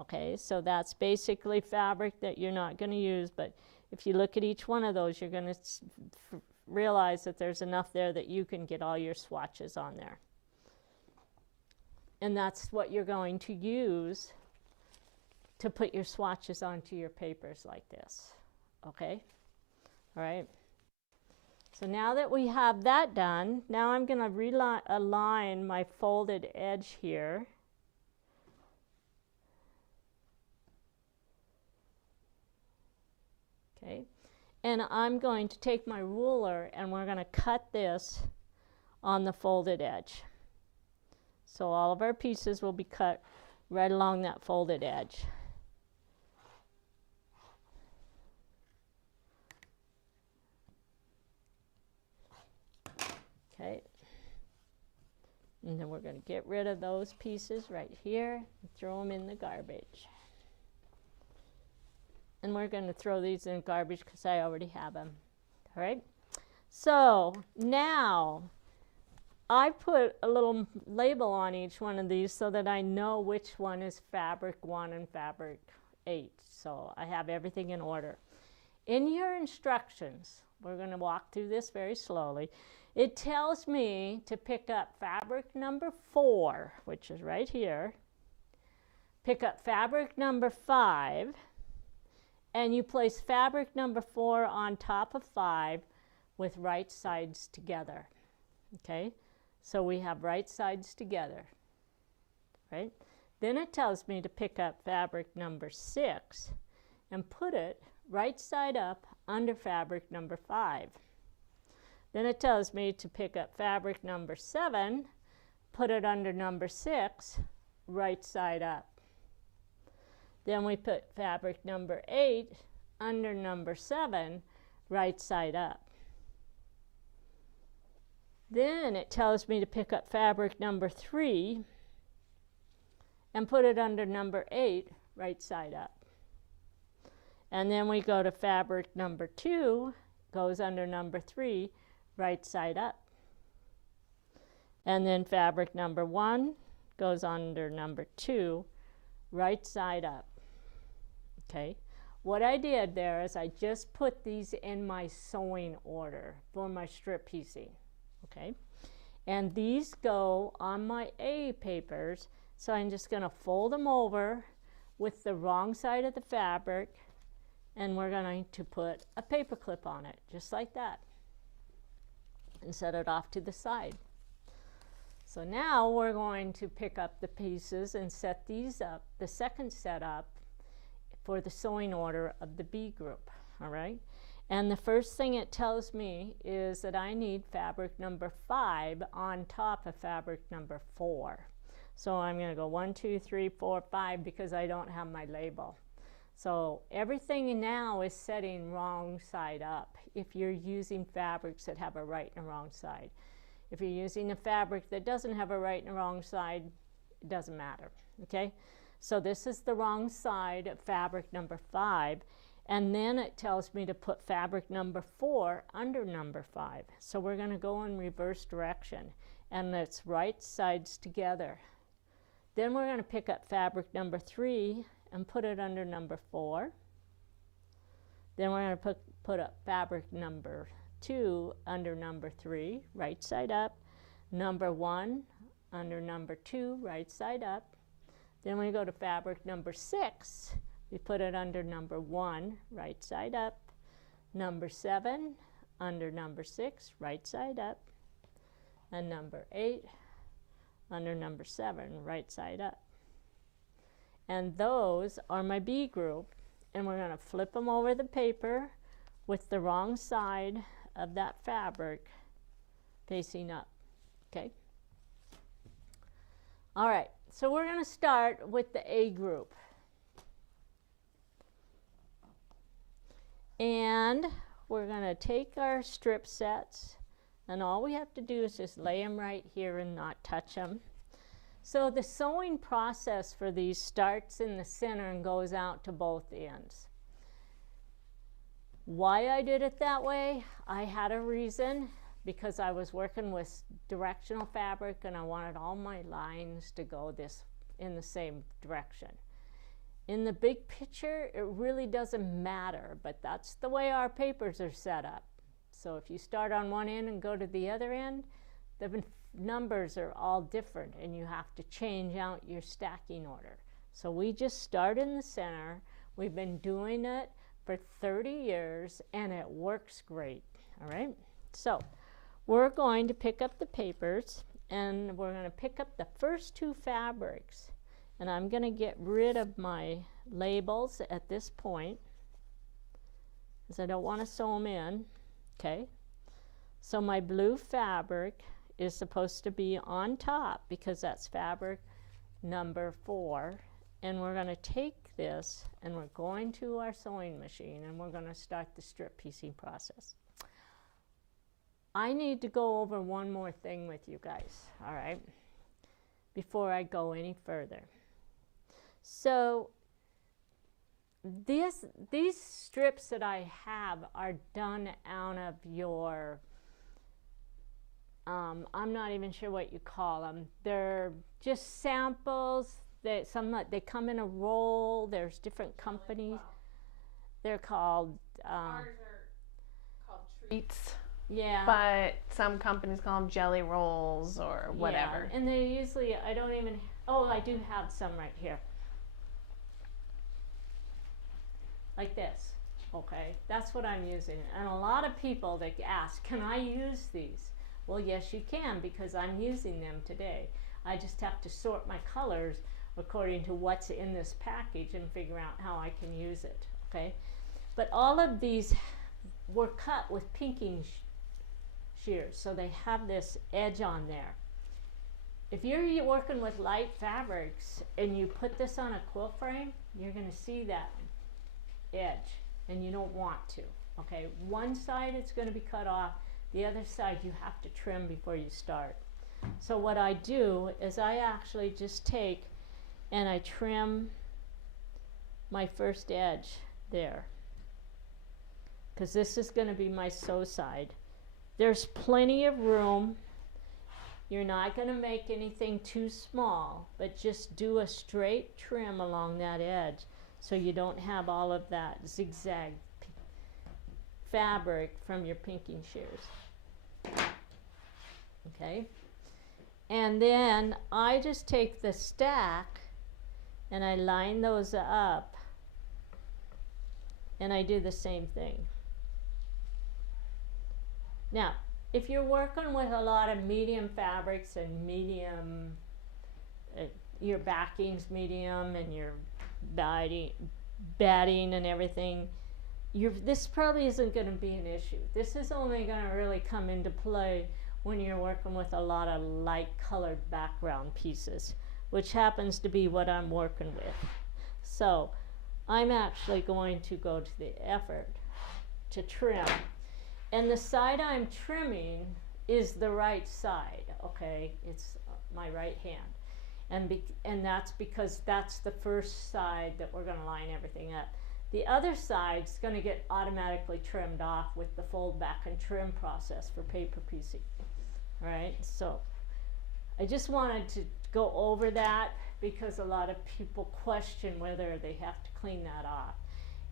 Okay, so that's basically fabric that you're not going to use, but if you look at each one of those, you're going to realize that there's enough there that you can get all your swatches on there. And that's what you're going to use to put your swatches onto your papers like this. Okay? All right. So now that we have that done, now I'm going to align my folded edge here. Okay. And I'm going to take my ruler and we're going to cut this on the folded edge. So all of our pieces will be cut right along that folded edge. Okay. And then we're going to get rid of those pieces right here and throw them in the garbage. And we're going to throw these in garbage because I already have them. All right. So now I put a little label on each one of these so that I know which one is fabric 1 and fabric 8. So I have everything in order. In your instructions, we're going to walk through this very slowly. It tells me to pick up fabric number 4, which is right here. Pick up fabric number 5, and you place fabric number 4 on top of 5 with right sides together. Okay, so we have right sides together, right? Then it tells me to pick up fabric number 6 and put it right side up under fabric number 5. Then it tells me to pick up fabric number 7, put it under number 6, right side up. Then we put fabric number 8 under number 7, right side up. Then it tells me to pick up fabric number 3 and put it under number 8, right side up. And then we go to fabric number 2, goes under number 3, right side up. And then fabric number 1 goes under number 2, right side up. Okay, what I did there is I just put these in my sewing order for my strip piecing. Okay, and these go on my A papers, so I'm just going to fold them over with the wrong side of the fabric, and we're going to put a paper clip on it, just like that, and set it off to the side. So now we're going to pick up the pieces and set these up, the second set up, for the sewing order of the B group. All right, and the first thing it tells me is that I need fabric number 5 on top of fabric number 4. So I'm going to go 1, 2, 3, 4, 5 because I don't have my label. So everything now is setting wrong side up if you're using fabrics that have a right and a wrong side. If you're using a fabric that doesn't have a right and a wrong side, it doesn't matter. Okay, so this is the wrong side of fabric number 5, and then it tells me to put fabric number 4 under number 5. So we're going to go in reverse direction, and it's right sides together. Then we're going to pick up fabric number 3 and put it under number 4. Then we're going to put up fabric number 2 under number 3, right side up. Number 1 under number 2, right side up. Then we go to fabric number 6. We put it under number 1, right side up. Number 7 under number 6, right side up. And number 8 under number 7, right side up. And those are my B group, and we're going to flip them over the paper with the wrong side of that fabric facing up. Okay, all right, so we're going to start with the A group, and we're going to take our strip sets, and all we have to do is just lay them right here and not touch them. So the sewing process for these starts in the center and goes out to both ends. Why I did it that way, I had a reason, because I was working with directional fabric and I wanted all my lines to go in the same direction. in the big picture, it really doesn't matter, but that's the way our papers are set up. So if you start on one end and go to the other end, the numbers are all different and you have to change out your stacking order. So we just start in the center. We've been doing it for 30 years and it works great, all right? So we're going to pick up the papers and we're going to pick up the first two fabrics. And I'm going to get rid of my labels at this point because I don't want to sew them in, okay? So my blue fabric is supposed to be on top because that's fabric number 4. And we're going to take this and we're going to our sewing machine and we're going to start the strip piecing process. I need to go over one more thing with you guys, all right, before I go any further. So these strips that I have are done out of your, I'm not even sure what you call them. They're just samples. They come in a roll. There's different companies. They're called ours are called treats. Yeah. But some companies call them jelly rolls or whatever. Yeah, and they usually, I don't even, oh, I do have some right here. Like this, okay? That's what I'm using. And a lot of people, they ask, can I use these? Well, yes, you can because I'm using them today. I just have to sort my colors according to what's in this package and figure out how I can use it, okay? But all of these were cut with pinking shears, so they have this edge on there. If you're working with light fabrics and you put this on a quilt frame, you're going to see that edge, and you don't want to, okay? One side it's going to be cut off, the other side you have to trim before you start. So what I do is I actually just take and I trim my first edge there, because this is going to be my sew side. There's plenty of room. You're not going to make anything too small, but just do a straight trim along that edge so you don't have all of that zigzag fabric from your pinking shears. Okay? And then I just take the stack and I line those up and I do the same thing. Now, if you're working with a lot of medium fabrics and medium, your backing's medium and your batting and everything, this probably isn't going to be an issue. This is only going to really come into play when you're working with a lot of light colored background pieces, which happens to be what I'm working with. So I'm actually going to go to the effort to trim. And the side I'm trimming is the right side, okay? It's my right hand. And that's because that's the first side that we're going to line everything up. The other side's going to get automatically trimmed off with the fold back and trim process for paper piecing. All right, so I just wanted to go over that because a lot of people question whether they have to clean that off.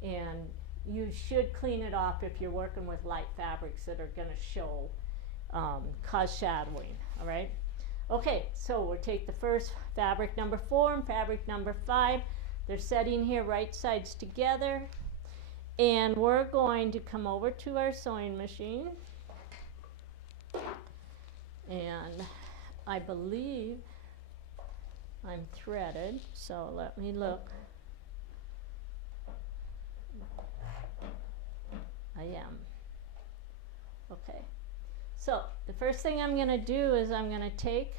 And you should clean it off if you're working with light fabrics that are going to show, cause shadowing, all right? Okay, so we'll take the first fabric number 4 and fabric number 5. They're setting here right sides together. And we're going to come over to our sewing machine. And I believe I'm threaded, so let me look. I am. Okay. So the first thing I'm going to do is I'm going to take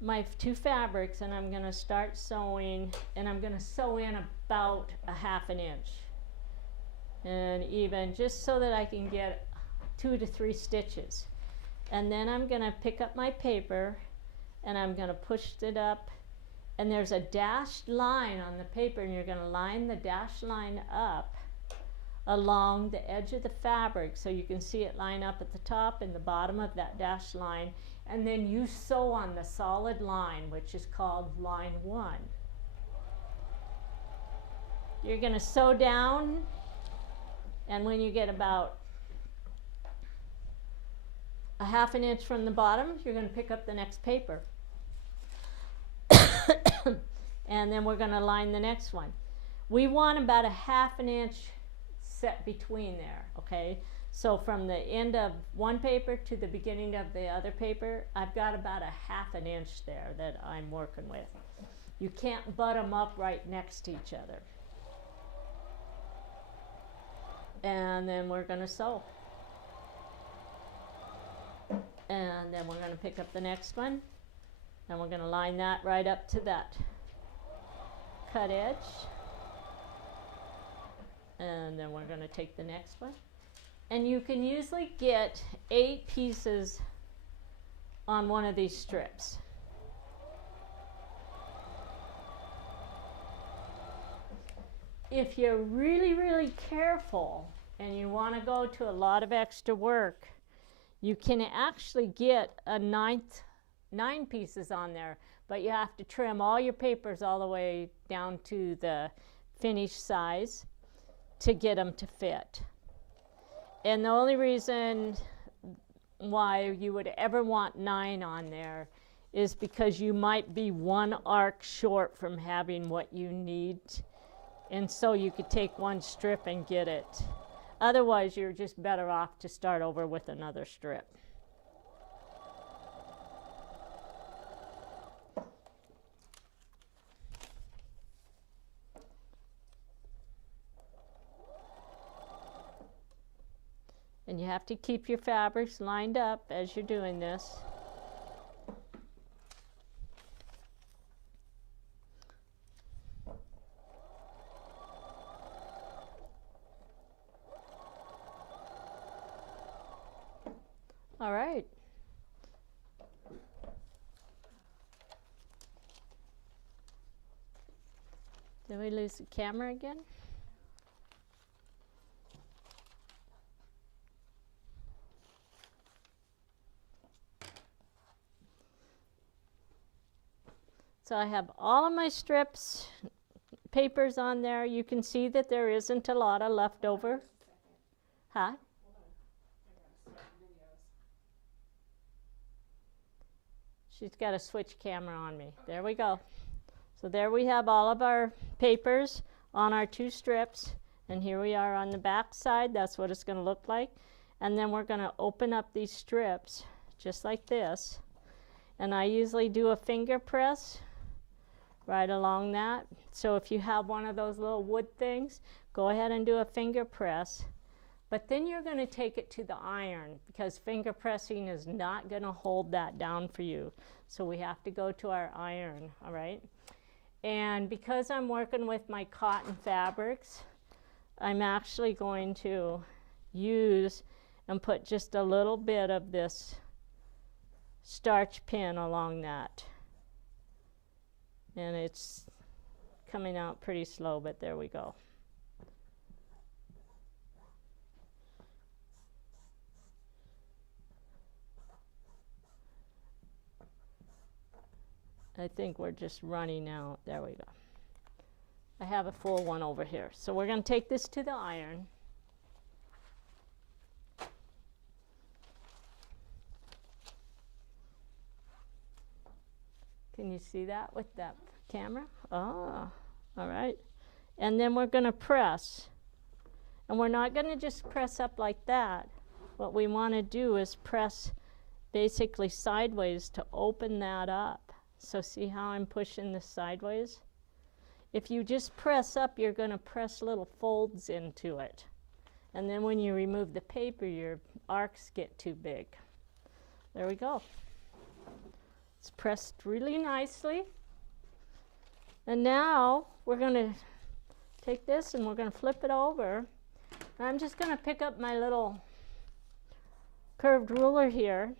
my 2 fabrics and I'm going to start sewing, and I'm going to sew in about a 1/2 inch. And even just so that I can get 2 to 3 stitches. And then I'm going to pick up my paper and I'm going to push it up, and there's a dashed line on the paper, and you're going to line the dashed line up along the edge of the fabric so you can see it line up at the top and the bottom of that dashed line, and then you sew on the solid line, which is called line 1. you're going to sew down, and when you get about a ½ inch from the bottom, you're going to pick up the next paper. And then we're going to line the next one. We want about a ½ inch set between there, okay? So from the end of one paper to the beginning of the other paper, I've got about a ½ inch there that I'm working with. You can't butt them up right next to each other. And then we're going to sew. And then we're going to pick up the next one, and we're going to line that right up to that cut edge. And then we're going to take the next one. And you can usually get 8 pieces on one of these strips. If you're really, really careful and you want to go to a lot of extra work, you can actually get a 9 pieces on there, but you have to trim all your papers all the way down to the finished size to get them to fit. And the only reason why you would ever want 9 on there is because you might be 1 arc short from having what you need, and so you could take 1 strip and get it. Otherwise, you're just better off to start over with another strip. And you have to keep your fabrics lined up as you're doing this. All right. Did we lose the camera again? So I have all of my strips, papers on there. You can see that there isn't a lot of leftover. Huh? She's got to switch camera on me. There we go. So there we have all of our papers on our 2 strips. And here we are on the back side. That's what it's going to look like. And then we're going to open up these strips just like this. And I usually do a finger press right along that. So if you have one of those little wood things, go ahead and do a finger press. But then you're going to take it to the iron, because finger pressing is not going to hold that down for you. So we have to go to our iron, all right? And because I'm working with my cotton fabrics, I'm actually going to use and put just a little bit of this starch pin along that. And it's coming out pretty slow, but there we go. I think we're just running out. There we go. I have a full one over here. So we're going to take this to the iron. Can you see that with that camera? Oh, all right. And then we're going to press. And we're not going to just press up like that. What we want to do is press basically sideways to open that up. So see how I'm pushing this sideways? If you just press up, you're going to press little folds into it. And then when you remove the paper, your arcs get too big. There we go. It's pressed really nicely. And now we're going to take this and we're going to flip it over. And I'm just going to pick up my little curved ruler here.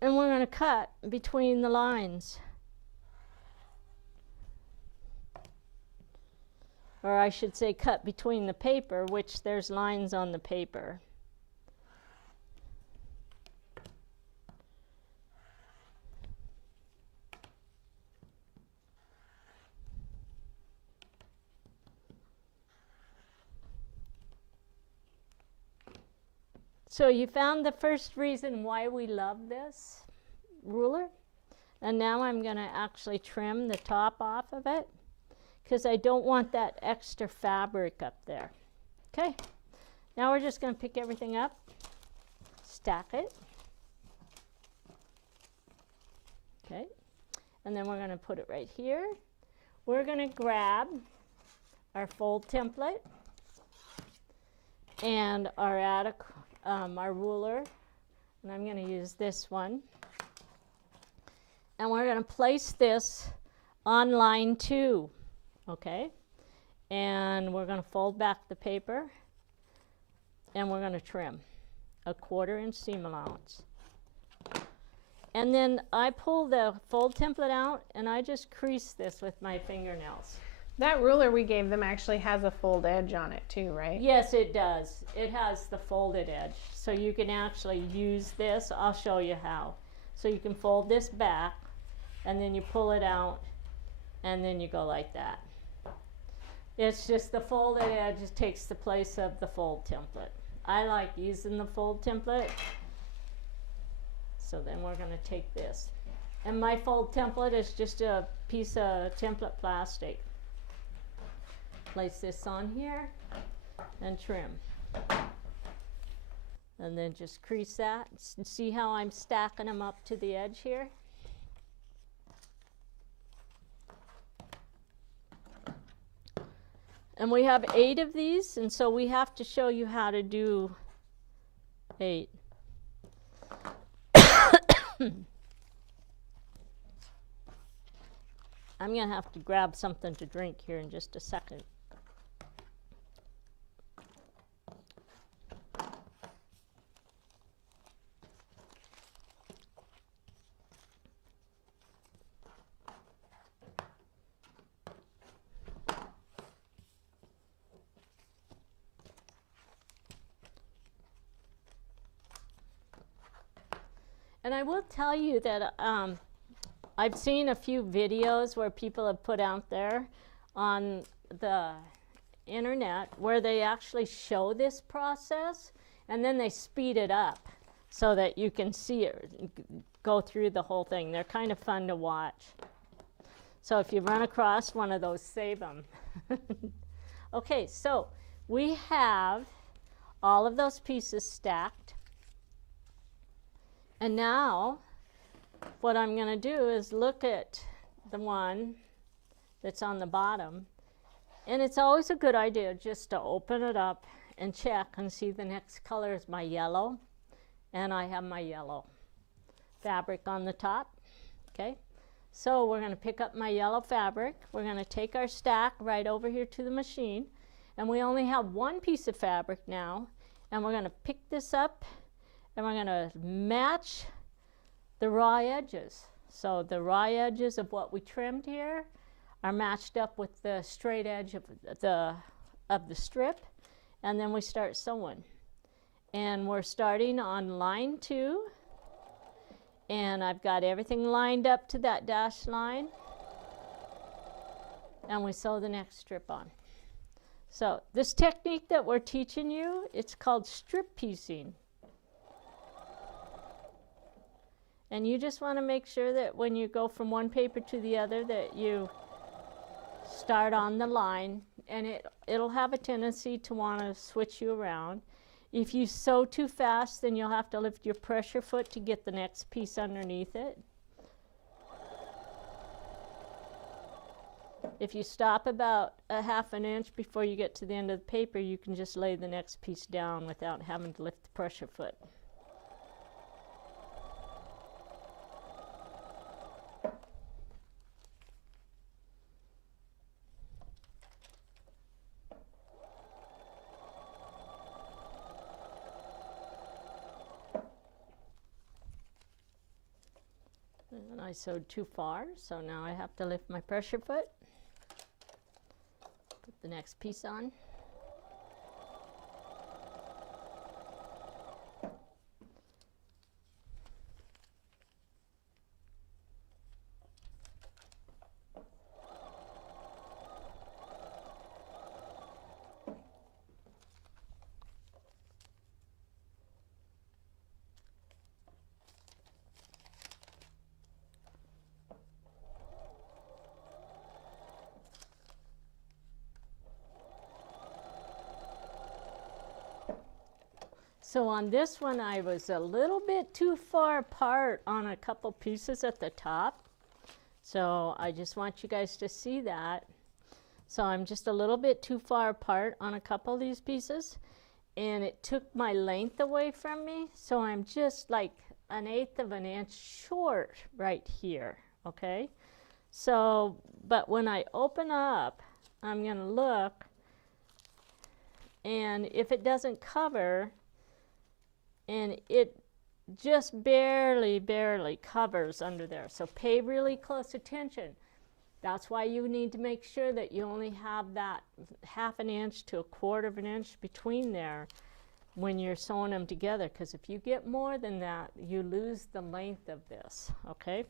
And we're going to cut between the lines. Or I should say cut between the paper, which there's lines on the paper. So you found the first reason why we love this ruler. And now I'm going to actually trim the top off of it because I don't want that extra fabric up there. Okay, now we're just going to pick everything up, stack it. Okay, and then we're going to put it right here. We're going to grab our fold template and our ruler, and I'm going to use this one. And we're going to place this on line 2, okay? And we're going to fold back the paper, and we're going to trim a 1/4 inch seam allowance. And then I pull the fold template out, and I just crease this with my fingernails. That ruler we gave them actually has a fold edge on it too, right? Yes, it does. It has the folded edge. So you can actually use this. I'll show you how. So you can fold this back, and then you pull it out, and then you go like that. It's just the folded edge takes the place of the fold template. I like using the fold template. So then we're going to take this. And my fold template is just a piece of template plastic. Place this on here and trim. And then just crease that. See how I'm stacking them up to the edge here? And we have 8 of these, and so we have to show you how to do 8. I'm going to have to grab something to drink here in just a second. And I will tell you that I've seen a few videos where people have put out there on the internet where they actually show this process, and then they speed it up so that you can see it go through the whole thing. They're kind of fun to watch. So if you run across one of those, save them. Okay, so we have all of those pieces stacked. And now what I'm going to do is look at the one that's on the bottom. And it's always a good idea just to open it up and check and see the next color is my yellow. And I have my yellow fabric on the top. Okay, so we're going to pick up my yellow fabric. We're going to take our stack right over here to the machine. And we only have one piece of fabric now. And we're going to pick this up, and we're going to match the raw edges. So the raw edges of what we trimmed here are matched up with the straight edge of the strip, and then we start sewing. And we're starting on line 2, and I've got everything lined up to that dashed line, and we sew the next strip on. So this technique that we're teaching you, it's called strip piecing. And you just want to make sure that when you go from one paper to the other that you start on the line, and it'll have a tendency to want to switch you around. If you sew too fast, then you'll have to lift your pressure foot to get the next piece underneath it. If you stop about a ½ an inch before you get to the end of the paper, you can just lay the next piece down without having to lift the pressure foot. And I sewed too far, so now I have to lift my pressure foot. Put the next piece on. So on this one, I was a little bit too far apart on a couple pieces at the top. So I just want you guys to see that. So I'm just a little bit too far apart on a couple of these pieces, and it took my length away from me. So I'm just like 1/8 of an inch short right here, okay? So, but when I open up, I'm gonna look, and if it doesn't cover, and it just barely covers under there. So pay really close attention. That's why you need to make sure that you only have that 1/2 an inch to 1/4 of an inch between there when you're sewing them together, because if you get more than that, you lose the length of this, okay?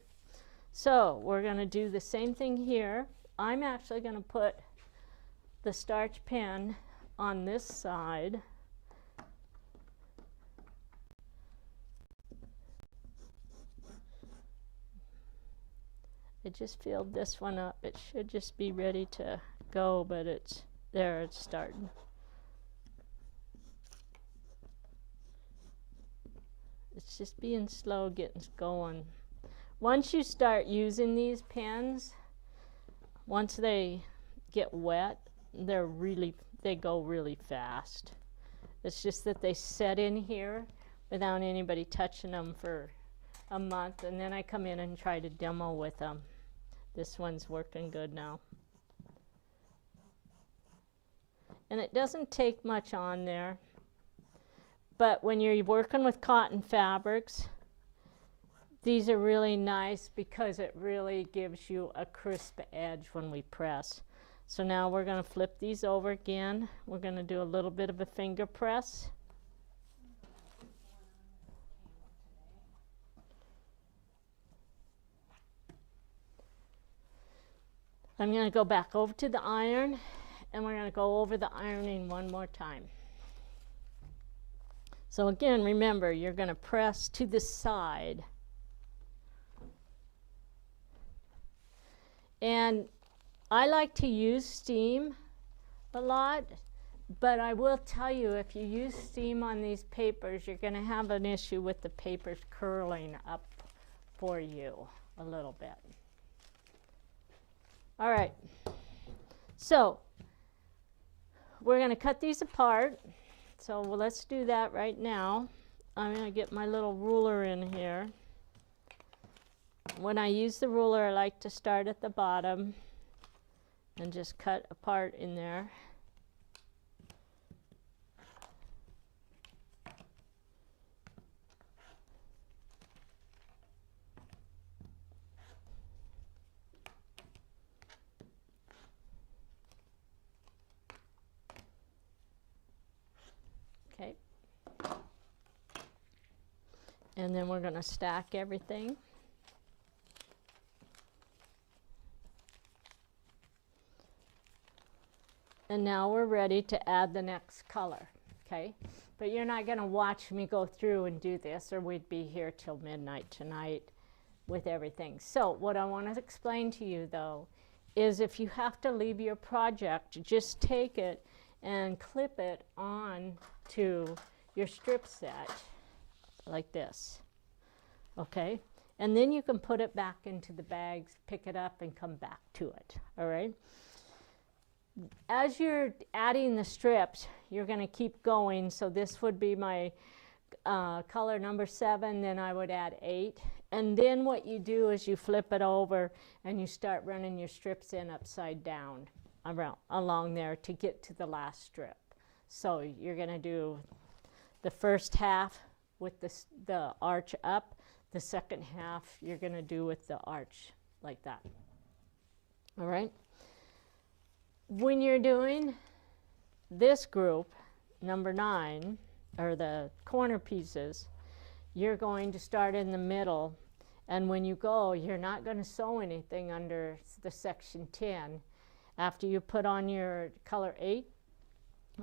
So we're going to do the same thing here. I'm actually going to put the starch pen on this side. I just filled this one up. It should just be ready to go, but it's there, it's starting. It's just being slow getting going. Once you start using these pens, once they get wet, they go really fast. It's just that they set in here without anybody touching them for a month, and then I come in and try to demo with them. This one's working good now. And it doesn't take much on there, but when you're working with cotton fabrics, these are really nice because it really gives you a crisp edge when we press. So now we're going to flip these over again. We're going to do a little bit of a finger press. I'm going to go back over to the iron, and we're going to go over the ironing one more time. So again, remember, you're going to press to the side. And I like to use steam a lot, but I will tell you, if you use steam on these papers, you're going to have an issue with the papers curling up for you a little bit. All right, so we're going to cut these apart. So let's do that right now. I'm going to get my little ruler in here. When I use the ruler, I like to start at the bottom and just cut a part in there. Okay. And then we're going to stack everything. And now we're ready to add the next color, okay? But you're not going to watch me go through and do this, or we'd be here till midnight tonight with everything. So what I want to explain to you, though, is if you have to leave your project, just take it and clip it on to your strip set like this, okay? And then you can put it back into the bags, pick it up, and come back to it, all right? As you're adding the strips, you're going to keep going. So this would be my color number 7, then I would add 8. And then what you do is you flip it over and you start running your strips in upside down around along there to get to the last strip. So you're going to do the first half with the arch up, the second half you're going to do with the arch like that. All right? When you're doing this group, number 9, or the corner pieces, you're going to start in the middle, and when you go, you're not going to sew anything under the section 10. After you put on your color 8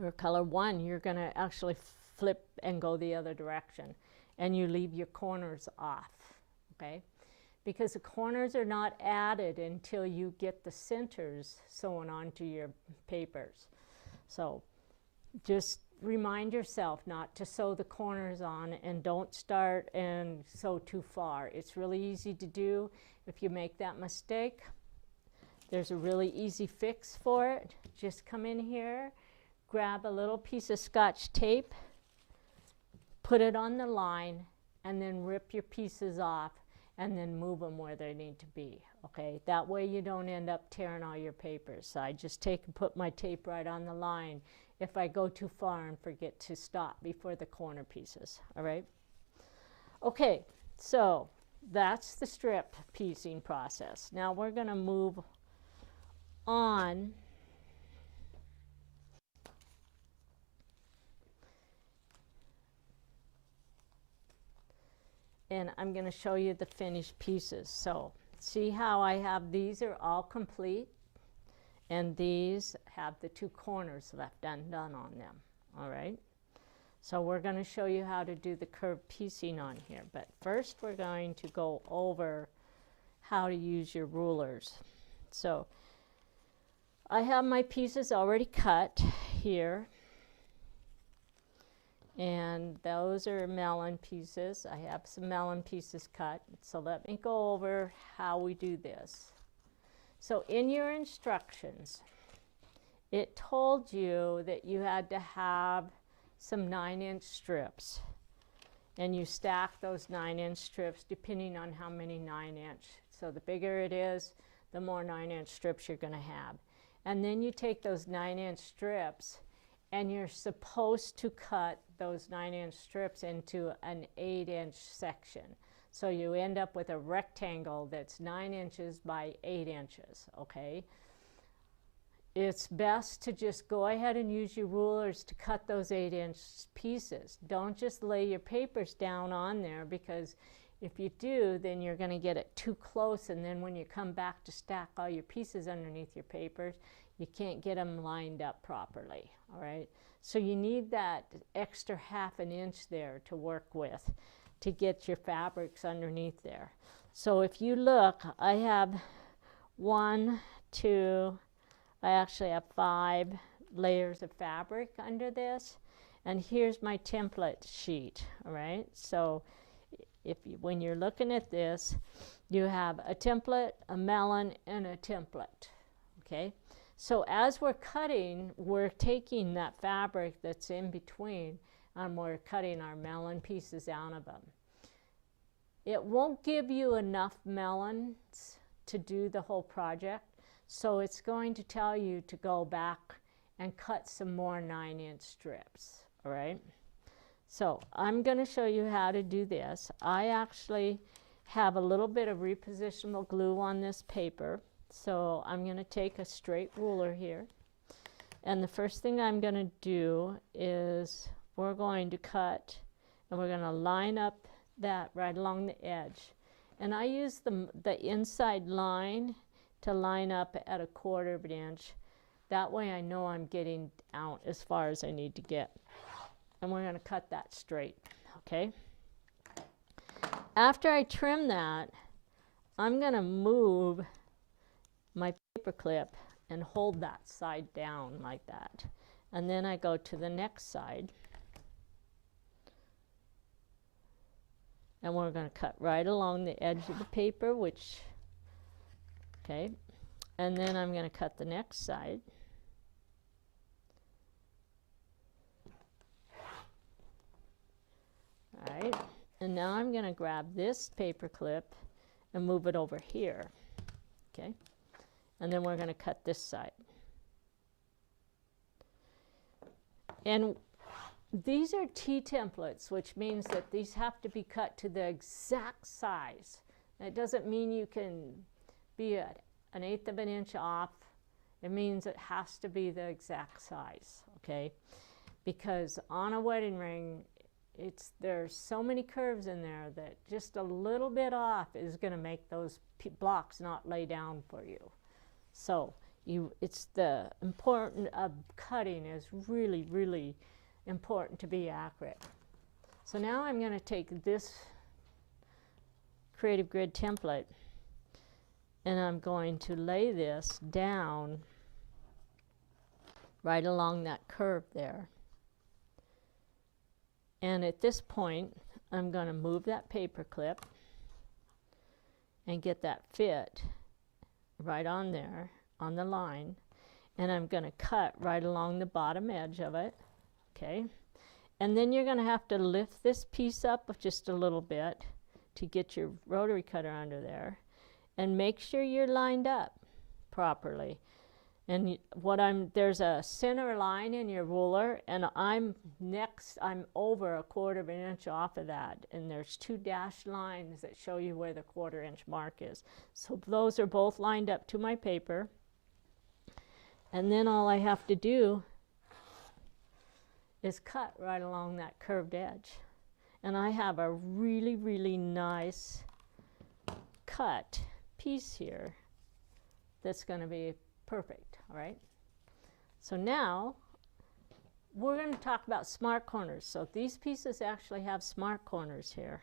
or color 1, you're going to actually flip and go the other direction, and you leave your corners off, okay? Because the corners are not added until you get the centers sewn onto your papers. So just remind yourself not to sew the corners on, and don't start and sew too far. It's really easy to do. If you make that mistake, there's a really easy fix for it. Just come in here, grab a little piece of Scotch tape, put it on the line, and then rip your pieces off and then move them where they need to be, okay? That way you don't end up tearing all your papers. So I just take and put my tape right on the line if I go too far and forget to stop before the corner pieces, all right? Okay, so that's the strip piecing process. Now we're gonna move on and I'm going to show you the finished pieces. So see how I have, these are all complete, and these have the two corners left undone on them, all right? So we're going to show you how to do the curved piecing on here, but first we're going to go over how to use your rulers. So I have my pieces already cut here, and those are melon pieces. I have some melon pieces cut. So let me go over how we do this. So in your instructions, it told you that you had to have some 9-inch strips, and you stack those 9-inch strips depending on how many 9-inch. So the bigger it is, the more 9-inch strips you're going to have. And then you take those 9-inch strips, and you're supposed to cut those 9-inch strips into an 8-inch section. So you end up with a rectangle that's 9 inches by 8 inches, okay? It's best to just go ahead and use your rulers to cut those 8-inch pieces. Don't just lay your papers down on there, because if you do, then you're going to get it too close, and then when you come back to stack all your pieces underneath your papers, you can't get them lined up properly, all right? So you need that extra 1/2 inch there to work with to get your fabrics underneath there. So if you look, I have 1, 2, I actually have 5 layers of fabric under this, and here's my template sheet, all right? So when you're looking at this, you have a template, a melon, and a template, okay? So as we're cutting, we're taking that fabric that's in between, and we're cutting our melon pieces out of them. It won't give you enough melons to do the whole project, so it's going to tell you to go back and cut some more 9-inch strips, all right? So I'm going to show you how to do this. I actually have a little bit of repositionable glue on this paper. So I'm going to take a straight ruler here, and the first thing I'm going to do is we're going to cut, and we're going to line up that right along the edge. And I use the inside line to line up at 1/4 inch. That way I know I'm getting out as far as I need to get. And we're going to cut that straight, okay? After I trim that, I'm going to move my paper clip and hold that side down like that. And then I go to the next side, and we're going to cut right along the edge of the paper, which, okay, and then I'm going to cut the next side. All right, and now I'm going to grab this paper clip and move it over here, okay? And then we're going to cut this side. And these are T-templates, which means that these have to be cut to the exact size. That doesn't mean you can be an 1/8 inch off. It means it has to be the exact size, okay? Because on a wedding ring, there's so many curves in there that just a little bit off is going to make those blocks not lay down for you. So it's the important of cutting is really, really important to be accurate. So now I'm going to take this Creative Grid template, and I'm going to lay this down right along that curve there. And at this point, I'm going to move that paper clip and get that fit right on there on the line. And I'm going to cut right along the bottom edge of it, okay? And then you're going to have to lift this piece up just a little bit to get your rotary cutter under there, and make sure you're lined up properly. And there's a center line in your ruler, and I'm over 1/4 of an inch off of that, and there's 2 dashed lines that show you where the 1/4 inch mark is. So those are both lined up to my paper. And then all I have to do is cut right along that curved edge. And I have a really, really nice cut piece here that's going to be perfect, all right? So now we're going to talk about smart corners. So these pieces actually have smart corners here.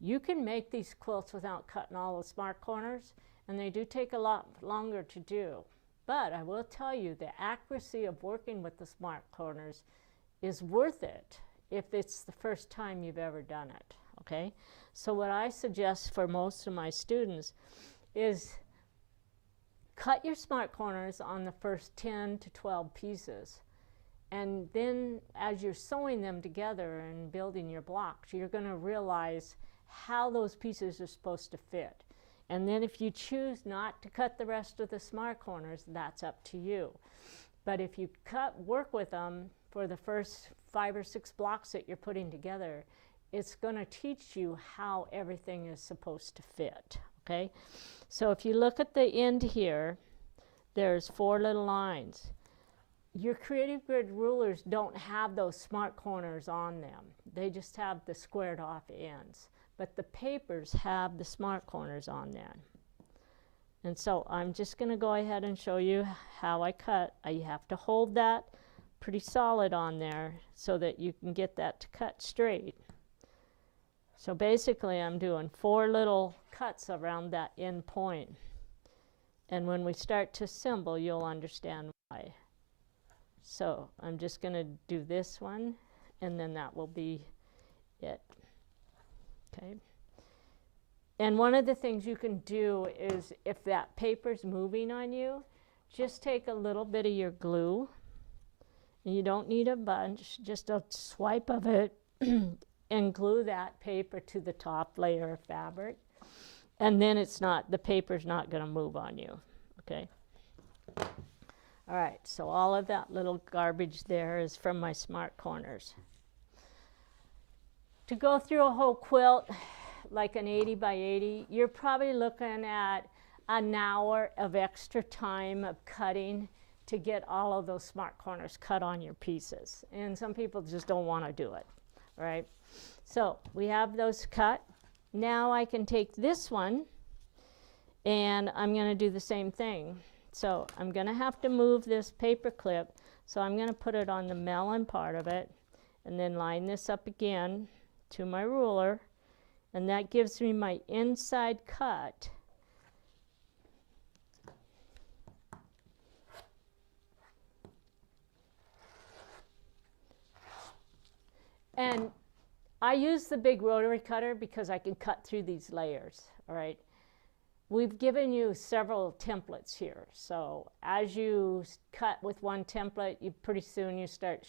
You can make these quilts without cutting all the smart corners, and they do take a lot longer to do. But I will tell you, the accuracy of working with the smart corners is worth it if it's the first time you've ever done it, okay? So what I suggest for most of my students is cut your smart corners on the first 10 to 12 pieces. And then as you're sewing them together and building your blocks, you're going to realize how those pieces are supposed to fit. And then if you choose not to cut the rest of the smart corners, that's up to you. But if you work with them for the first 5 or 6 blocks that you're putting together, it's going to teach you how everything is supposed to fit, okay? So if you look at the end here, there's 4 little lines. Your Creative Grid rulers don't have those smart corners on them. They just have the squared off ends. But the papers have the smart corners on them. And so I'm just going to go ahead and show you how I cut. You have to hold that pretty solid on there so that you can get that to cut straight. So basically I'm doing 4 little cuts around that end point. And when we start to assemble, you'll understand why. So I'm just going to do this one, and then that will be it. Okay. And one of the things you can do is, if that paper's moving on you, just take a little bit of your glue. And you don't need a bunch, just a swipe of it, and glue that paper to the top layer of fabric. And then the paper's not going to move on you, okay? All right, so all of that little garbage there is from my smart corners. To go through a whole quilt, like an 80 by 80, you're probably looking at an hour of extra time of cutting to get all of those smart corners cut on your pieces. And some people just don't want to do it, right? So we have those cut. Now I can take this one, and I'm going to do the same thing. So I'm going to have to move this paper clip, so I'm going to put it on the melon part of it, and then line this up again to my ruler, and that gives me my inside cut. And I use the big rotary cutter because I can cut through these layers, all right? We've given you several templates here. So as you cut with one template, pretty soon you start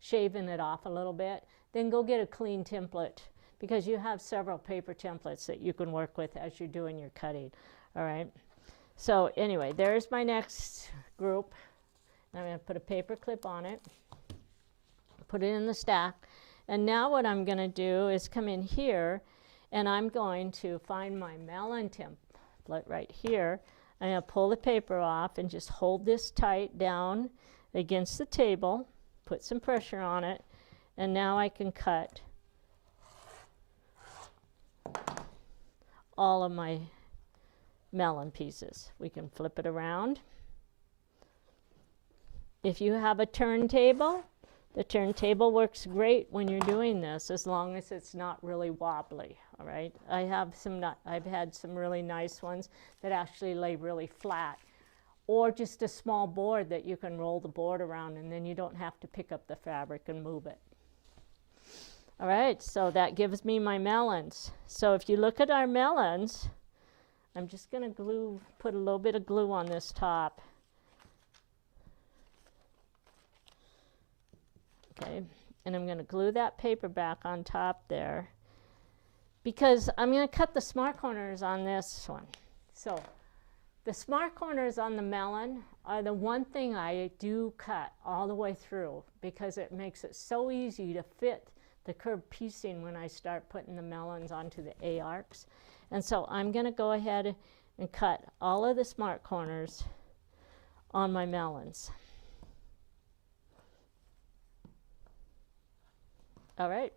shaving it off a little bit. Then go get a clean template, because you have several paper templates that you can work with as you're doing your cutting, all right? So anyway, there's my next group. I'm going to put a paper clip on it, put it in the stack. And now what I'm going to do is come in here, and I'm going to find my melon template right here. I'm going to pull the paper off and just hold this tight down against the table, put some pressure on it, and now I can cut all of my melon pieces. We can flip it around. If you have a turntable, the turntable works great when you're doing this, as long as it's not really wobbly, all right? I've had some really nice ones that actually lay really flat, or just a small board that you can roll the board around, and then you don't have to pick up the fabric and move it. All right, so that gives me my melons. So if you look at our melons, I'm just going to put a little bit of glue on this top. Okay, and I'm going to glue that paper back on top there because I'm going to cut the smart corners on this one. So the smart corners on the melon are the one thing I do cut all the way through because it makes it so easy to fit the curved piecing when I start putting the melons onto the A-arcs. And so I'm going to go ahead and cut all of the smart corners on my melons. All right.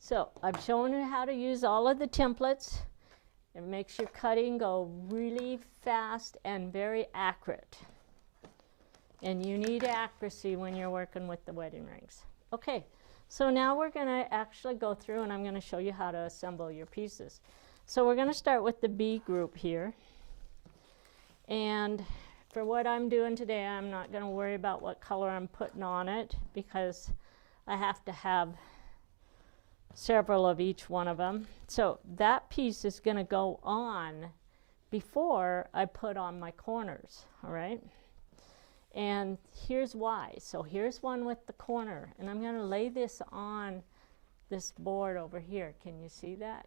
So I've shown you how to use all of the templates. It makes your cutting go really fast and very accurate. And you need accuracy when you're working with the wedding rings. Okay, so now we're going to actually go through and I'm going to show you how to assemble your pieces. So we're going to start with the B group here. And for what I'm doing today, I'm not going to worry about what color I'm putting on it because I have to have several of each one of them. So that piece is going to go on before I put on my corners, all right? And here's why. So here's one with the corner, and I'm going to lay this on this board over here. Can you see that?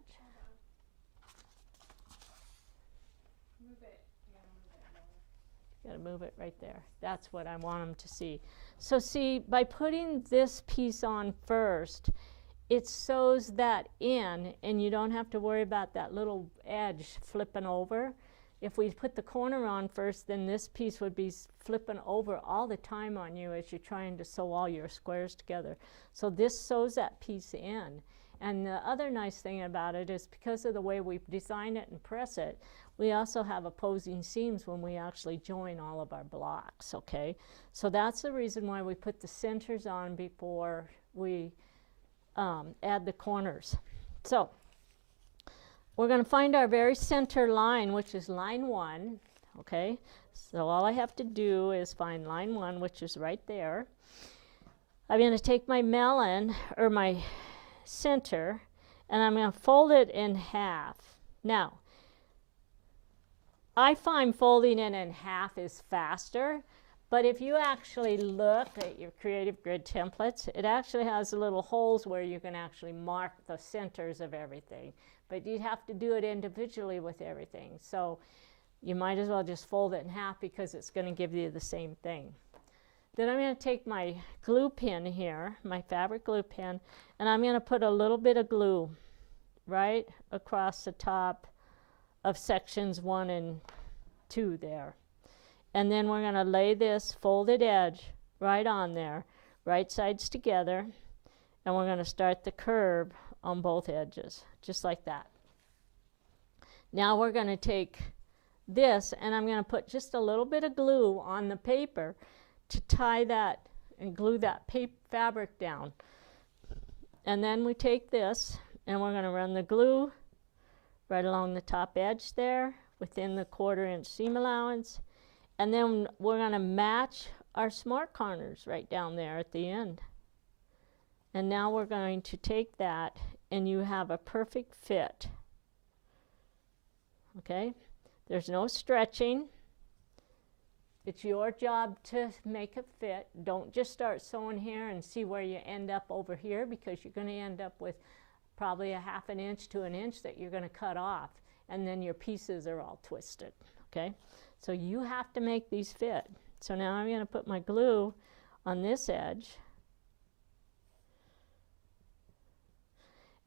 Move it. You gotta move it more. Got to move it right there. That's what I want them to see. So see, by putting this piece on first, it sews that in, and you don't have to worry about that little edge flipping over. If we put the corner on first, then this piece would be flipping over all the time on you as you're trying to sew all your squares together. So this sews that piece in. And the other nice thing about it is because of the way we design it and press it, we also have opposing seams when we actually join all of our blocks, okay? So that's the reason why we put the centers on before we add the corners. So we're going to find our very center line, which is line 1, okay? So all I have to do is find line 1, which is right there. I'm going to take my melon, or my center, and I'm going to fold it in half. Now, I find folding it in half is faster, but if you actually look at your Creative Grid templates, it actually has little holes where you can actually mark the centers of everything. But you'd have to do it individually with everything. So you might as well just fold it in half because it's going to give you the same thing. Then I'm going to take my glue pin here, my fabric glue pin, and I'm going to put a little bit of glue right across the top of sections 1 and 2 there. And then we're going to lay this folded edge right on there, right sides together, and we're going to start the curve on both edges, just like that. Now we're going to take this, and I'm going to put just a little bit of glue on the paper to tie that and glue that fabric down. And then we take this, and we're going to run the glue right along the top edge there, within the 1/4 inch seam allowance. And then we're going to match our smart corners right down there at the end. And now we're going to take that, and you have a perfect fit. Okay? There's no stretching. It's your job to make it fit. Don't just start sewing here and see where you end up over here, because you're going to end up with probably a 1/2 inch to 1 inch that you're going to cut off, and then your pieces are all twisted. Okay? So you have to make these fit. So now I'm going to put my glue on this edge.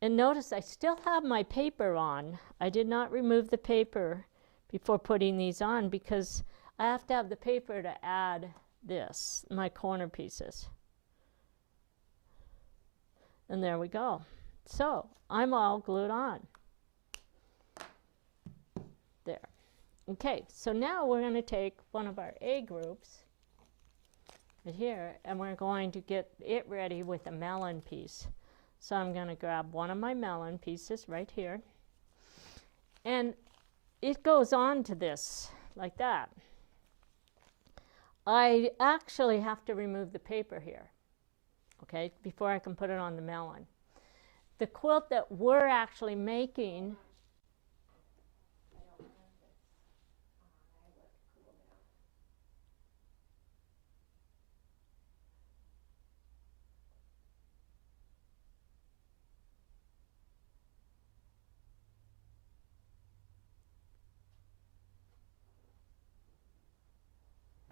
And notice I still have my paper on. I did not remove the paper before putting these on because I have to have the paper to add this, my corner pieces. And there we go. So I'm all glued on. There. Okay, so now we're going to take one of our A groups right here, and we're going to get it ready with a melon piece. So I'm going to grab one of my melon pieces right here, and it goes on to this like that. I actually have to remove the paper here, okay, before I can put it on the melon. The quilt that we're actually making,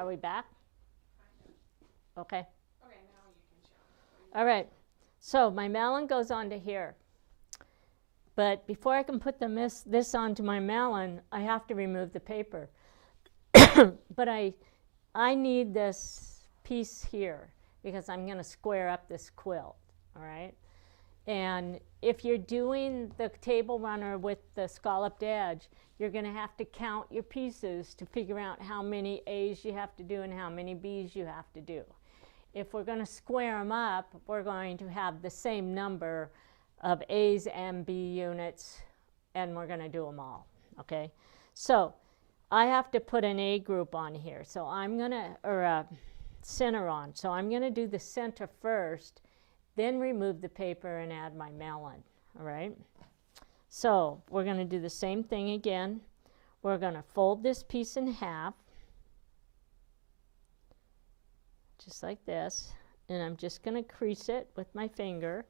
are we back? Okay. Okay, now you can show. All right. So my melon goes onto here. But before I can put this onto my melon, I have to remove the paper. But I need this piece here because I'm going to square up this quilt, all right? And if you're doing the table runner with the scalloped edge, you're going to have to count your pieces to figure out how many A's you have to do and how many B's you have to do. If we're going to square them up, we're going to have the same number of A's and B units, and we're going to do them all, okay? So I have to put an A group on here, so I'm going to, or a center on. So I'm going to do the center first, then remove the paper and add my melon, all right? So we're going to do the same thing again. We're going to fold this piece in half, just like this, and I'm just going to crease it with my finger,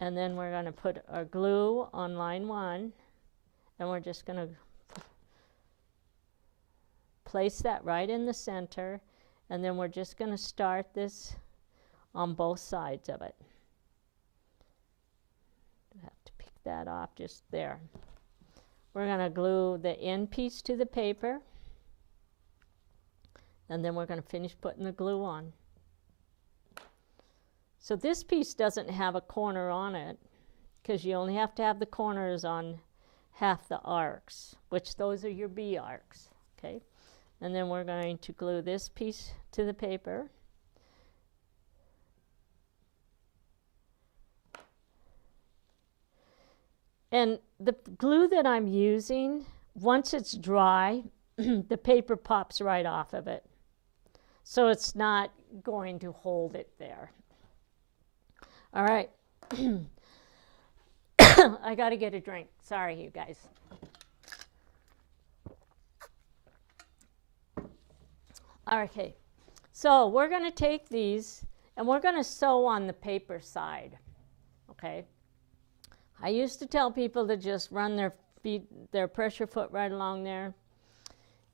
and then we're going to put our glue on line 1, and we're just going to place that right in the center, and then we're just going to start this on both sides of it. I have to pick that off just there. We're going to glue the end piece to the paper, and then we're going to finish putting the glue on. So this piece doesn't have a corner on it because you only have to have the corners on half the arcs, which those are your B arcs, okay? And then we're going to glue this piece to the paper. And the glue that I'm using, once it's dry, the paper pops right off of it. So it's not going to hold it there. All right. I got to get a drink. Sorry, you guys. Okay. So we're going to take these and we're going to sew on the paper side. Okay. I used to tell people to just run their pressure foot right along there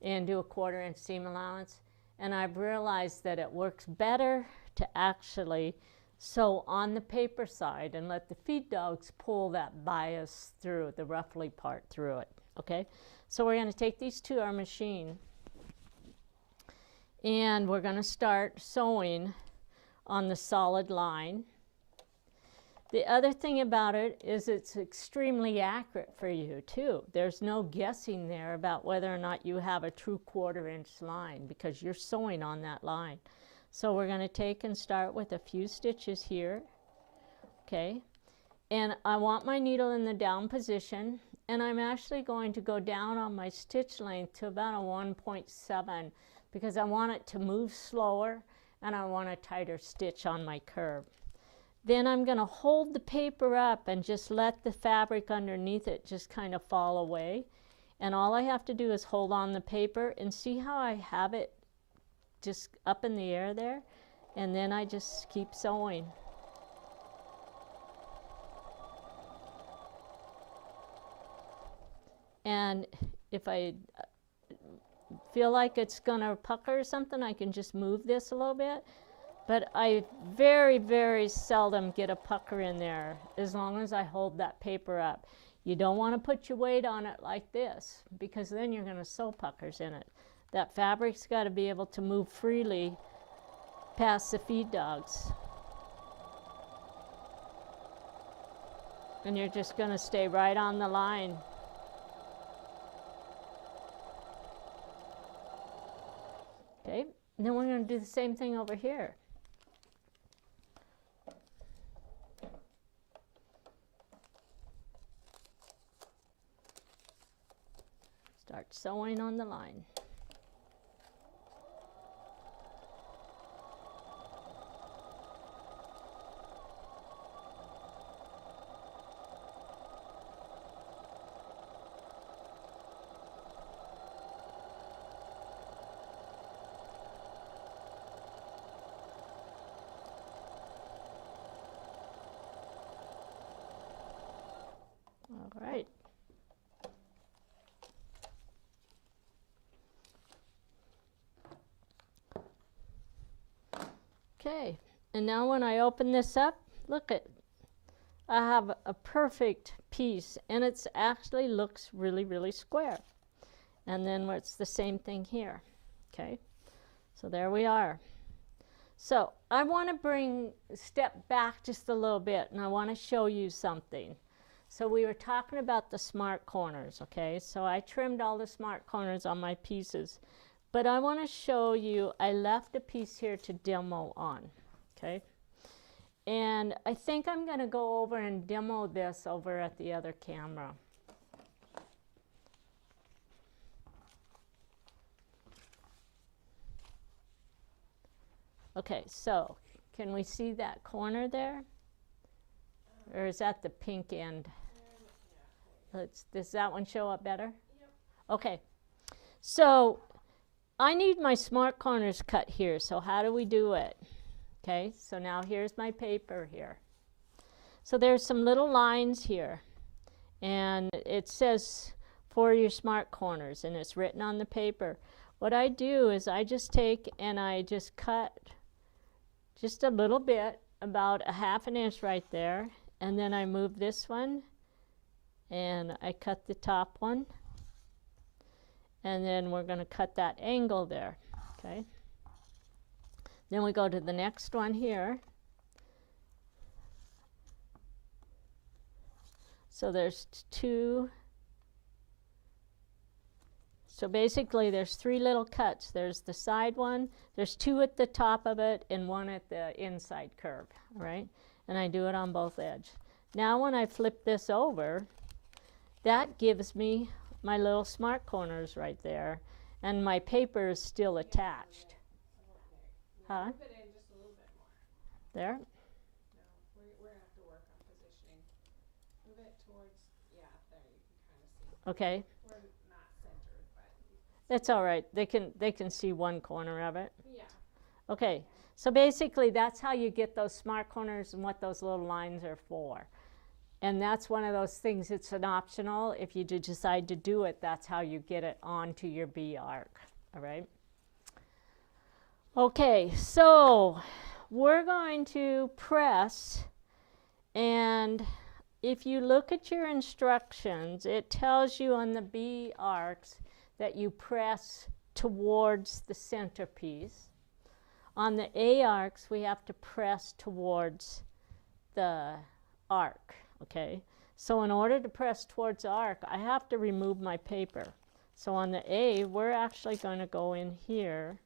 and do a 1/4 inch seam allowance. And I've realized that it works better to actually sew on the paper side and let the feed dogs pull that bias through, the ruffly part through it, okay? So we're going to take these to our machine and we're going to start sewing on the solid line. The other thing about it is it's extremely accurate for you too. There's no guessing there about whether or not you have a true 1/4 inch line because you're sewing on that line. So we're going to take and start with a few stitches here, okay? And I want my needle in the down position, and I'm actually going to go down on my stitch length to about a 1.7 because I want it to move slower and I want a tighter stitch on my curve. Then I'm going to hold the paper up and just let the fabric underneath it just kind of fall away. And all I have to do is hold on the paper and see how I have it just up in the air there. And then I just keep sewing. And if I feel like it's going to pucker or something, I can just move this a little bit. But I very, very seldom get a pucker in there as long as I hold that paper up. You don't want to put your weight on it like this because then you're going to sew puckers in it. That fabric's got to be able to move freely past the feed dogs. And you're just going to stay right on the line. Okay, and then we're going to do the same thing over here. Start sewing on the line. Okay, and now when I open this up, look at, I have a perfect piece, and it's actually looks really, really square. And then it's the same thing here. Okay, so there we are. So I want to step back just a little bit, and I want to show you something. So we were talking about the smart corners, okay? So I trimmed all the smart corners on my pieces, but I want to show you, I left a piece here to demo on, okay? And I think I'm going to go over and demo this over at the other camera. Okay, so can we see that corner there? Or is that the pink end? Does that one show up better? Yep. Okay, so I need my smart corners cut here, so how do we do it? Okay, so now here's my paper here. So there's some little lines here, and it says for your smart corners, and it's written on the paper. What I do is I just take and I just cut just a little bit, about a ½ inch right there, and then I move this one, and I cut the top one, and then we're going to cut that angle there, okay? Then we go to the next one here. So there's two. So basically there's 3 little cuts. There's the side one, there's 2 at the top of it, and 1 at the inside curve, all right? And I do it on both edges. Now when I flip this over, that gives me my little smart corners right there, and my paper is still attached. Huh? Move it in just a little bit more. There? No, we're going to have to work on positioning. Move it towards, yeah, there you can kind of see. Okay. We're not centered, but That's all right. They can see one corner of it. yeah. Okay. So basically that's how you get those smart corners and what those little lines are for. And that's one of those things, it's an optional. If you decide to do it, that's how you get it onto your bee arc, all right? Okay, so we're going to press, and if you look at your instructions, it tells you on the bee arcs that you press towards the centerpiece. On the A arcs, we have to press towards the arc. Okay, so in order to press towards the arc, I have to remove my paper. So on the A, we're actually going to go in here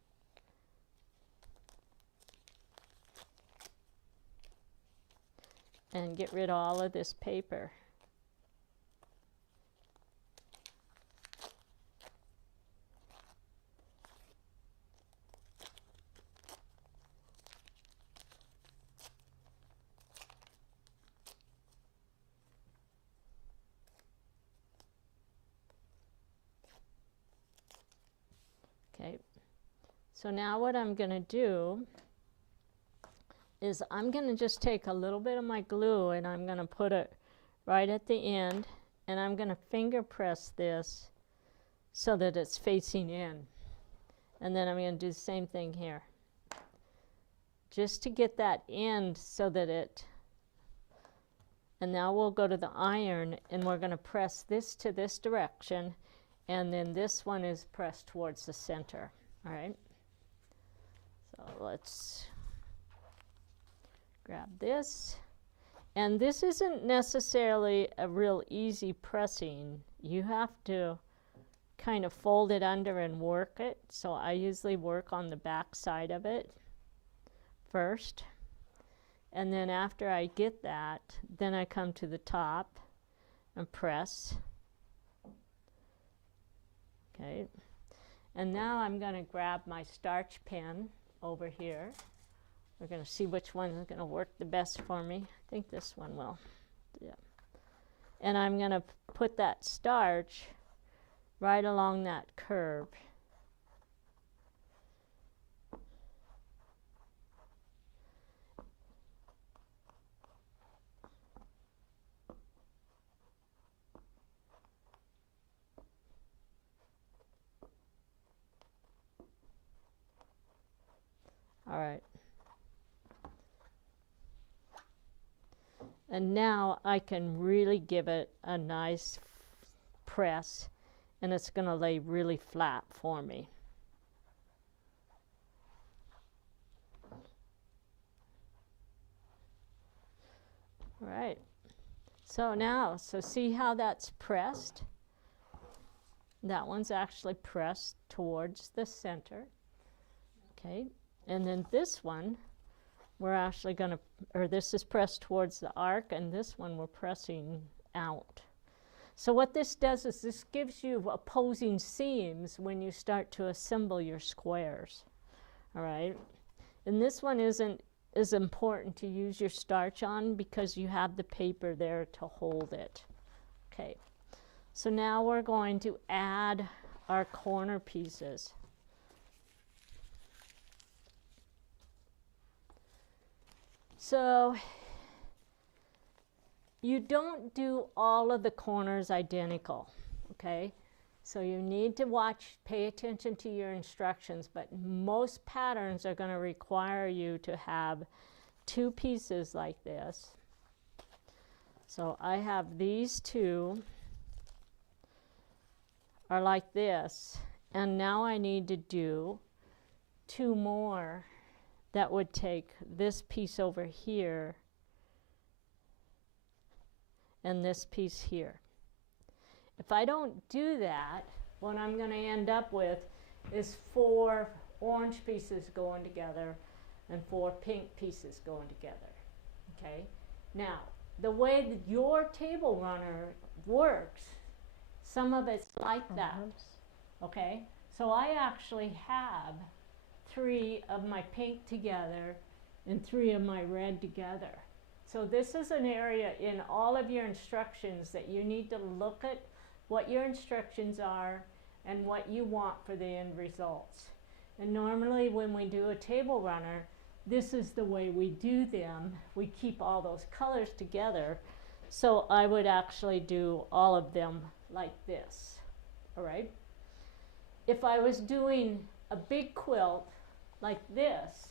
and get rid of all of this paper. Okay, so now what I'm going to do is I'm going to just take a little bit of my glue and I'm going to put it right at the end, and I'm going to finger press this so that it's facing in. And then I'm going to do the same thing here, just to get that end so that it, and now we'll go to the iron and we're going to press this to this direction, and then this one is pressed towards the center, all right? So let's grab this. And this isn't necessarily a real easy pressing. You have to kind of fold it under and work it. So I usually work on the back side of it first. And then after I get that, then I come to the top and press. Okay, and now I'm going to grab my starch pen over here. We're going to see which one is going to work the best for me. I think this one will. Yeah. And I'm going to put that starch right along that curve. All right. And now I can really give it a nice press, and it's going to lay really flat for me. All right. So now, see how that's pressed? That one's actually pressed towards the center. Okay. And then this one, we're actually going to, or this is pressed towards the arc, and this one we're pressing out. So what this does is this gives you opposing seams when you start to assemble your squares. All right. And this one isn't as important to use your starch on because you have the paper there to hold it. Okay. So now we're going to add our corner pieces. So you don't do all of the corners identical, okay? So you need to pay attention to your instructions, but most patterns are going to require you to have two pieces like this. So I have these two are like this, and now I need to do two more that would take this piece over here and this piece here. If I don't do that, what I'm going to end up with is 4 orange pieces going together and 4 pink pieces going together. Okay? Now, the way that your table runner works, some of it's like that. Okay? So I actually have 3 of my pink together and 3 of my red together. So this is an area in all of your instructions that you need to look at what your instructions are and what you want for the end results. And normally when we do a table runner, this is the way we do them. We keep all those colors together. So I would actually do all of them like this. All right? If I was doing a big quilt like this,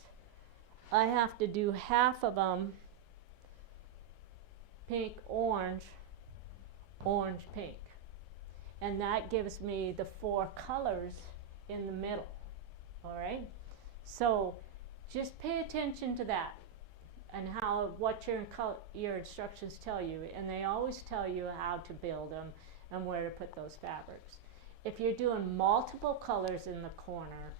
I have to do half of them pink, orange, orange, pink. And that gives me the 4 colors in the middle. All right? So just pay attention to that and what your instructions tell you. And they always tell you how to build them and where to put those fabrics. If you're doing multiple colors in the corner,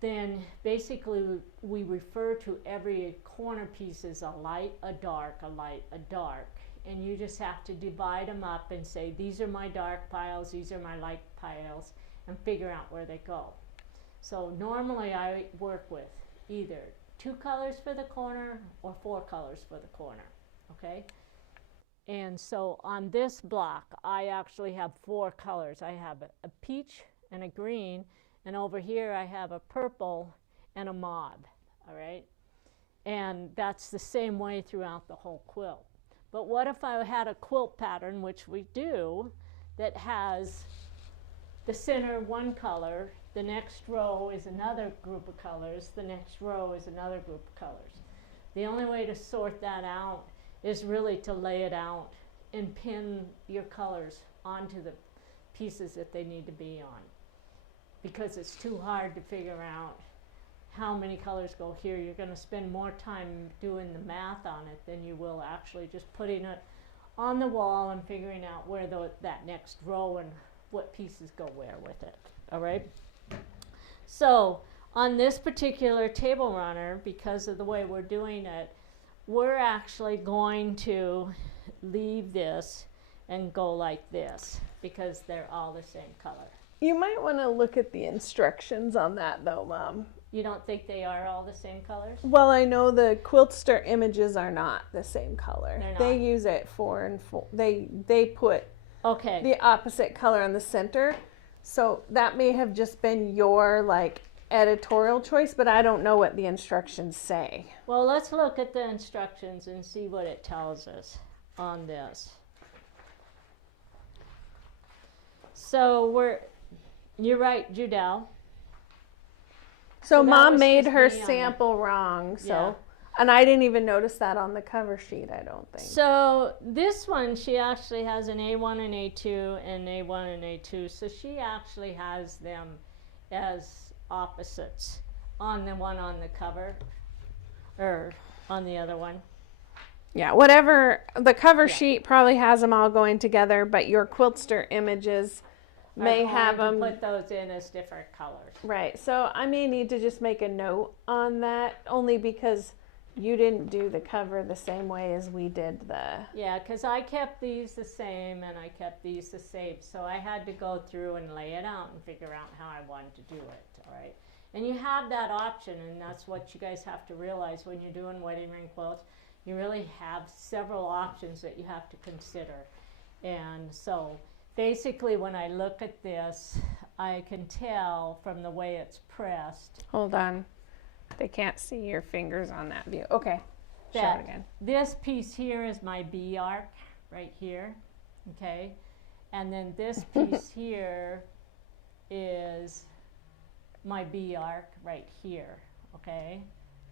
then basically we refer to every corner piece as a light, a dark, a light, a dark. And you just have to divide them up and say, these are my dark piles, these are my light piles, and figure out where they go. So normally I work with either 2 colors for the corner or 4 colors for the corner, okay? And so on this block, I actually have 4 colors. I have a peach and a green, and over here I have a purple and a mauve, all right? And that's the same way throughout the whole quilt. But what if I had a quilt pattern, which we do, that has the center one color, the next row is another group of colors, the next row is another group of colors. The only way to sort that out is really to lay it out and pin your colors onto the pieces that they need to be on, because it's too hard to figure out how many colors go here. You're going to spend more time doing the math on it than you will actually just putting it on the wall and figuring out where that next row and what pieces go where with it. All right? So on this particular table runner, because of the way we're doing it, we're actually going to leave this and go like this because they're all the same color. You might want to look at the instructions on that though, Mom. You don't think they are all the same colors? Well, I know the Quiltster images are not the same color. They're not. They use it 4 and 4. They put Okay. the opposite color on the center. So that may have just been your like editorial choice, but I don't know what the instructions say. Well, let's look at the instructions and see what it tells us on this. So you're right, Judelle. So that Mom was made just her me on sample wrong. So Yeah. And I didn't even notice that on the cover sheet, I don't think. So this one, she actually has an A1 and A2 and A1 and A2. So she actually has them as opposites on the one on the cover, or on the other one. Yeah, whatever, the cover sheet probably has them all going together, but your Quiltster images may have them. Put those in as different colors. Right, so I may need to just make a note on that, only because you didn't do the cover the same way as we did the... Yeah, because I kept these the same and I kept these the same. So I had to go through and lay it out and figure out how I wanted to do it, all right? And you have that option, and that's what you guys have to realize when you're doing wedding ring quilts. You really have several options that you have to consider. And so basically when I look at this, I can tell from the way it's pressed. Hold on. They can't see your fingers on that view. Okay, show it again. This piece here is my B arc right here, okay? And then this piece here is my B arc right here, okay?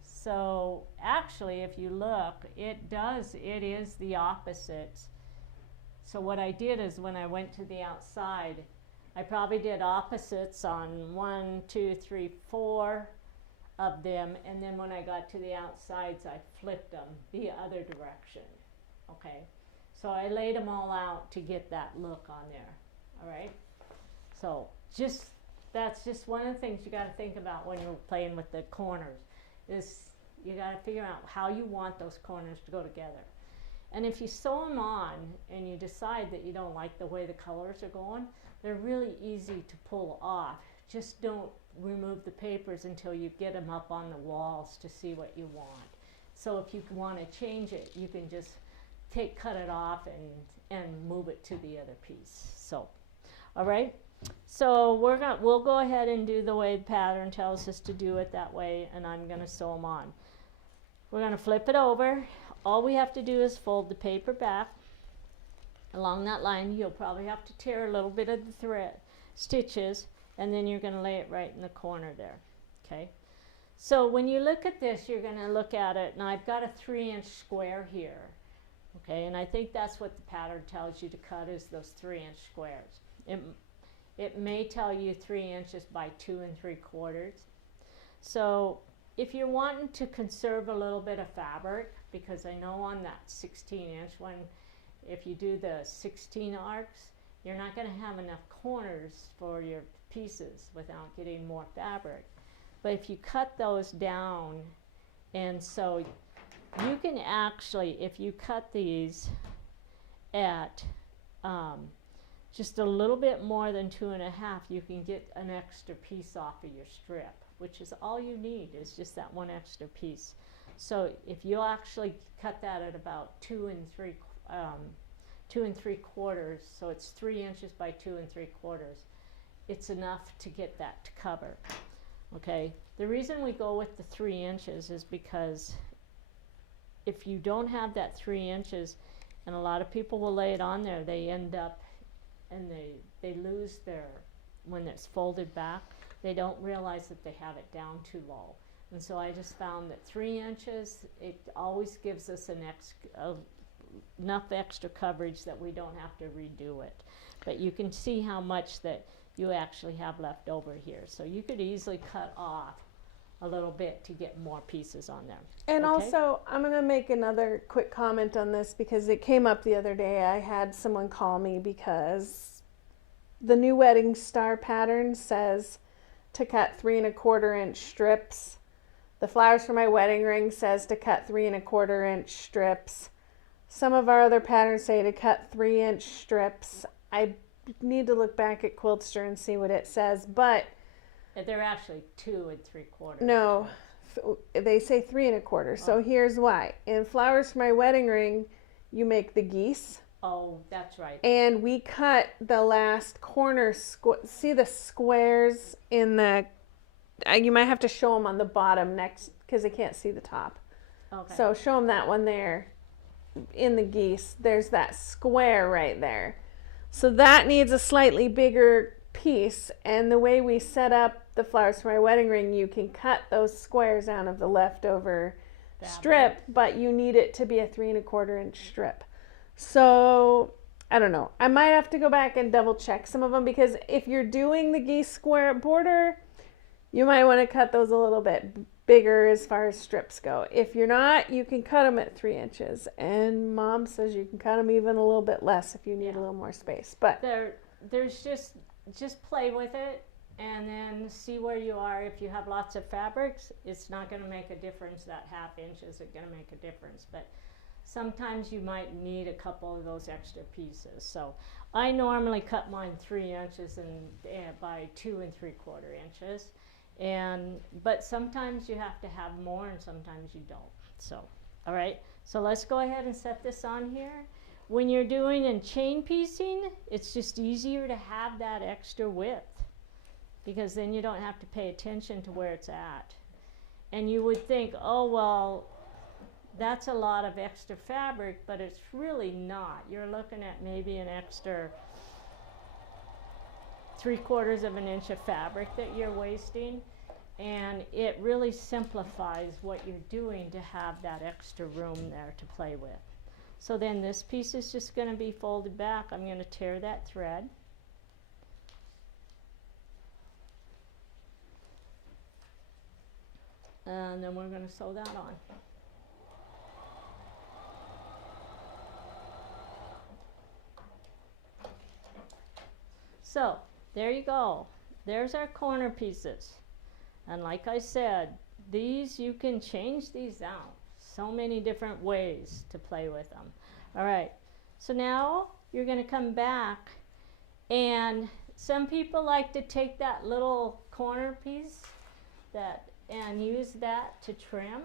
So actually, if you look, it is the opposites. So what I did is when I went to the outside, I probably did opposites on 1, 2, 3, 4 of them, and then when I got to the outsides, I flipped them the other direction, okay? So I laid them all out to get that look on there, all right? So that's just one of the things you got to think about when you're playing with the corners, is you got to figure out how you want those corners to go together. And if you sew them on and you decide that you don't like the way the colors are going, they're really easy to pull off. Just don't remove the papers until you get them up on the walls to see what you want. So if you want to change it, you can just cut it off and move it to the other piece. So, all right. So we'll go ahead and do the way the pattern tells us to do it that way, and I'm going to sew them on. We're going to flip it over. All we have to do is fold the paper back along that line. You'll probably have to tear a little bit of the thread stitches, and then you're going to lay it right in the corner there, okay? So when you look at this, you're going to look at it, and I've got a 3-inch square here, okay? And I think that's what the pattern tells you to cut, is those 3-inch squares. It may tell you 3 inches by 2 3/4. So if you're wanting to conserve a little bit of fabric, because I know on that 16-inch one, if you do the 16 arcs, you're not going to have enough corners for your pieces without getting more fabric. But if you cut those down, and so you can actually, if you cut these at just a little bit more than 2.5, you can get an extra piece off of your strip, which is all you need, is just that one extra piece. So if you actually cut that at about 2 3/4, so it's 3 inches by 2 3/4, it's enough to get that to cover, okay? The reason we go with the 3 inches is because if you don't have that 3 inches, and a lot of people will lay it on there, they end up, and they lose their, when it's folded back, they don't realize that they have it down too low. And so I just found that 3 inches, it always gives us enough extra coverage that we don't have to redo it. But you can see how much that you actually have left over here. So you could easily cut off a little bit to get more pieces on there. And also, I'm going to make another quick comment on this because it came up the other day. I had someone call me because the new wedding star pattern says to cut 3 1/4 inch strips. The flowers for my wedding ring says to cut 3 1/4 inch strips. Some of our other patterns say to cut 3-inch strips. I need to look back at Quiltster and see what it says, but they're actually 2 3/4. No, they say 3 1/4. So here's why. In flowers for my wedding ring, you make the geese. Oh, that's right. And we cut the last corner. See the squares in the. You might have to show them on the bottom next because they can't see the top. Okay. So show them that one there. In the geese, there's that square right there. So that needs a slightly bigger piece, and the way we set up the flowers for my wedding ring, you can cut those squares out of the leftover strip, but you need it to be a 3 1/4 inch strip. So I don't know. I might have to go back and double check some of them, because if you're doing the geese square border, you might want to cut those a little bit bigger as far as strips go. If you're not, you can cut them at 3 inches. And Mom says you can cut them even a little bit less if you need a little more space. But there's just play with it and then see where you are. If you have lots of fabrics, it's not going to make a difference. That 1/2 inch isn't going to make a difference. But sometimes you might need a couple of those extra pieces. So I normally cut mine 3 inches by 2 3/4 inches. But sometimes you have to have more and sometimes you don't. So, all right. So let's go ahead and set this on here. When you're doing in chain piecing, it's just easier to have that extra width, because then you don't have to pay attention to where it's at. And you would think, oh, well, that's a lot of extra fabric, but it's really not. You're looking at maybe an extra 3/4 of an inch of fabric that you're wasting, and it really simplifies what you're doing to have that extra room there to play with. So then this piece is just going to be folded back. I'm going to tear that thread. And then we're going to sew that on. So there you go. There's our corner pieces. And like I said, these, you can change these out so many different ways to play with them. All right, so now you're going to come back, and some people like to take that little corner piece and use that to trim.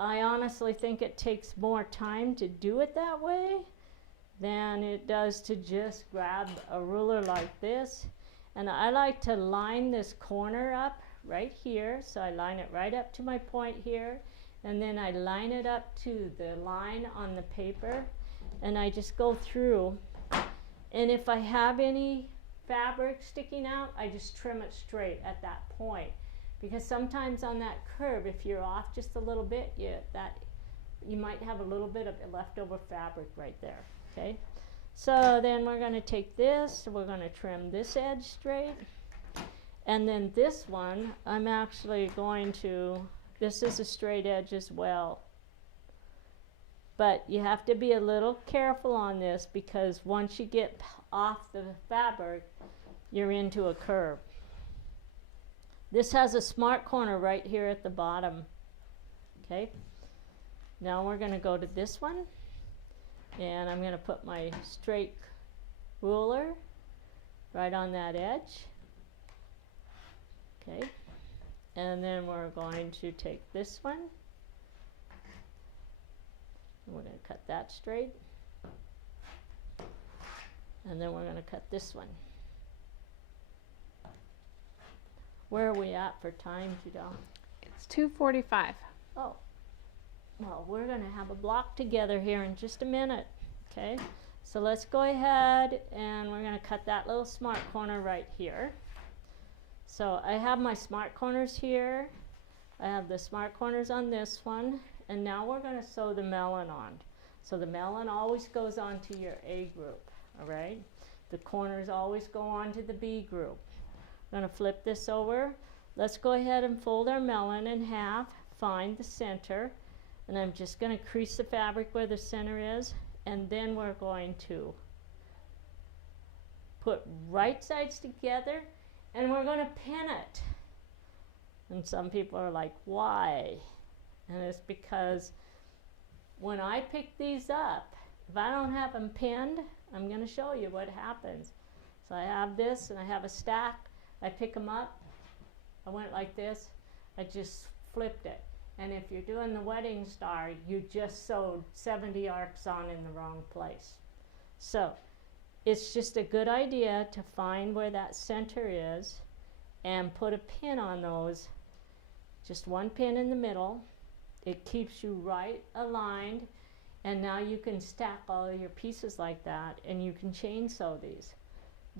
I honestly think it takes more time to do it that way than it does to just grab a ruler like this. And I like to line this corner up right here. So I line it right up to my point here, and then I line it up to the line on the paper, and I just go through. And if I have any fabric sticking out, I just trim it straight at that point, because sometimes on that curve, if you're off just a little bit, you might have a little bit of leftover fabric right there. Okay, so then we're going to take this, we're going to trim this edge straight, and then this one, I'm actually going to, this is a straight edge as well. But you have to be a little careful on this, because once you get off the fabric, you're into a curve. This has a smart corner right here at the bottom. Okay, now we're going to go to this one. And I'm going to put my straight ruler right on that edge. Okay. And then we're going to take this one. We're going to cut that straight. And then we're going to cut this one. Where are we at for time, Judelle? It's 2:45. Oh. Well, we're going to have a block together here in just a minute, okay? So let's go ahead and we're going to cut that little smart corner right here. So I have my smart corners here. I have the smart corners on this one, and now we're going to sew the melon on. So the melon always goes onto your A group, all right? The corners always go onto the B group. I'm going to flip this over. Let's go ahead and fold our melon in half, find the center. And I'm just going to crease the fabric where the center is, and then we're going to put right sides together, and we're going to pin it. And some people are like, why? And it's because when I pick these up, if I don't have them pinned, I'm going to show you what happens. So I have this, and I have a stack. I pick them up. I went like this. I just flipped it. And if you're doing the wedding star, you just sewed 70 arcs on in the wrong place. So it's just a good idea to find where that center is and put a pin on those. Just one pin in the middle. It keeps you right aligned, and now you can stack all of your pieces like that, and you can chain sew these.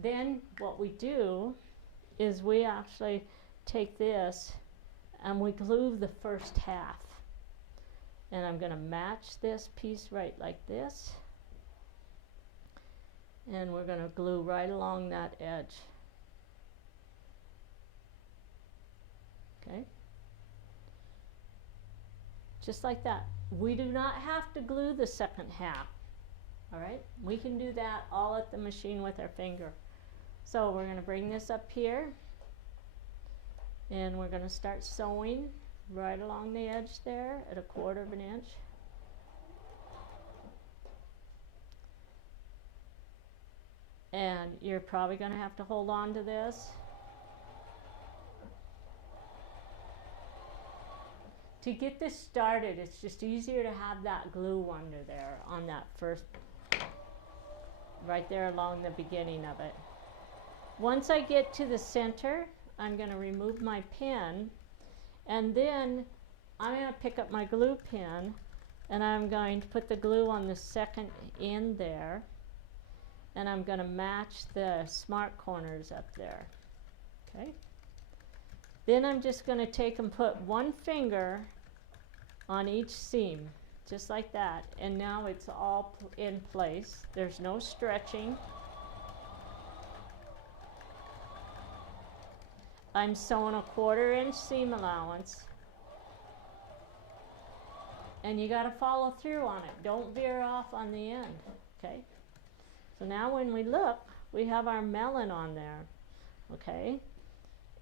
Then what we do is we actually take this and we glue the first half. And I'm going to match this piece right like this. And we're going to glue right along that edge. Okay? Just like that. We do not have to glue the second half. All right? We can do that all at the machine with our finger. So we're going to bring this up here. And we're going to start sewing right along the edge there at 1/4 of an inch. And you're probably going to have to hold on to this. To get this started, it's just easier to have that glue under there on that first, right there along the beginning of it. Once I get to the center, I'm going to remove my pin, and then I'm going to pick up my glue pin, and I'm going to put the glue on the second end there, and I'm going to match the smart corners up there. Okay? Then I'm just going to take and put one finger on each seam, just like that, and now it's all in place. There's no stretching. I'm sewing a 1/4 inch seam allowance, and you got to follow through on it. Don't veer off on the end. Okay? So now when we look, we have our melon on there. Okay?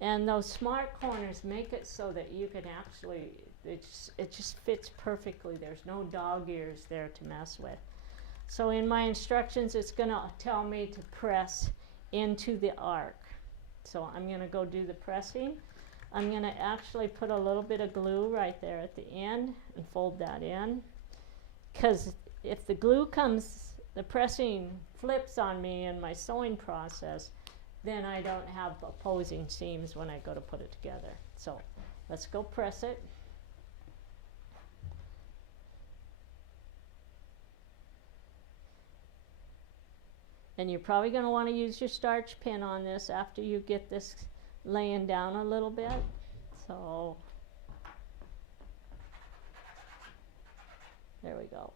And those smart corners make it so that you can actually, it just fits perfectly. There's no dog ears there to mess with. So in my instructions, it's going to tell me to press into the arc. So I'm going to go do the pressing. I'm going to actually put a little bit of glue right there at the end and fold that in. Because if the glue comes, the pressing flips on me in my sewing process, then I don't have opposing seams when I go to put it together. So let's go press it. And you're probably going to want to use your starch pin on this after you get this laying down a little bit. So there we go.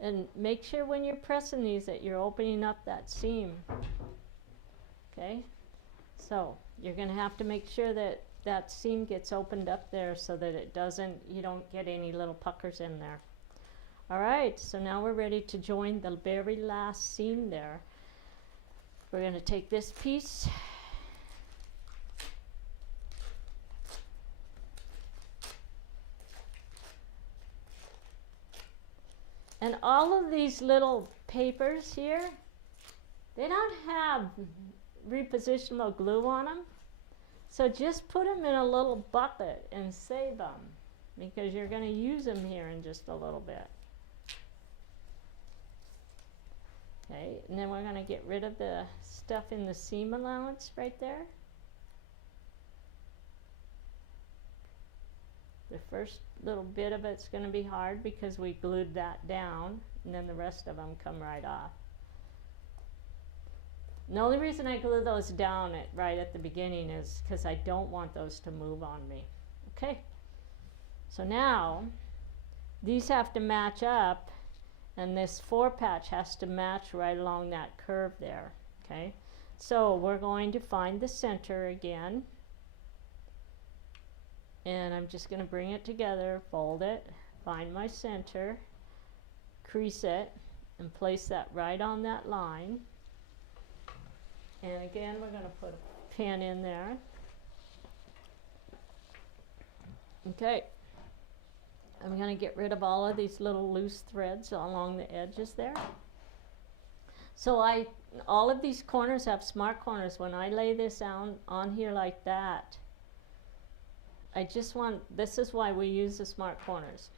And make sure when you're pressing these that you're opening up that seam. Okay? So you're going to have to make sure that that seam gets opened up there so that it doesn't, you don't get any little puckers in there. All right, so now we're ready to join the very last seam there. We're going to take this piece . And all of these little papers here, they don't have repositionable glue on them. So just put them in a little bucket and save them, because you're going to use them here in just a little bit. Okay, and then we're going to get rid of the stuff in the seam allowance right there. The first little bit of it's going to be hard because we glued that down, and then the rest of them come right off. And the only reason I glue those down right at the beginning is because I don't want those to move on me. Okay, so now these have to match up, and this 4 patch has to match right along that curve there. Okay, so we're going to find the center again. And I'm just going to bring it together, fold it, find my center, crease it, and place that right on that line. And again, we're going to put a pin in there. Okay. I'm going to get rid of all of these little loose threads along the edges there. So all of these corners have smart corners. When I lay this on here like that, I just want, this is why we use the smart corners.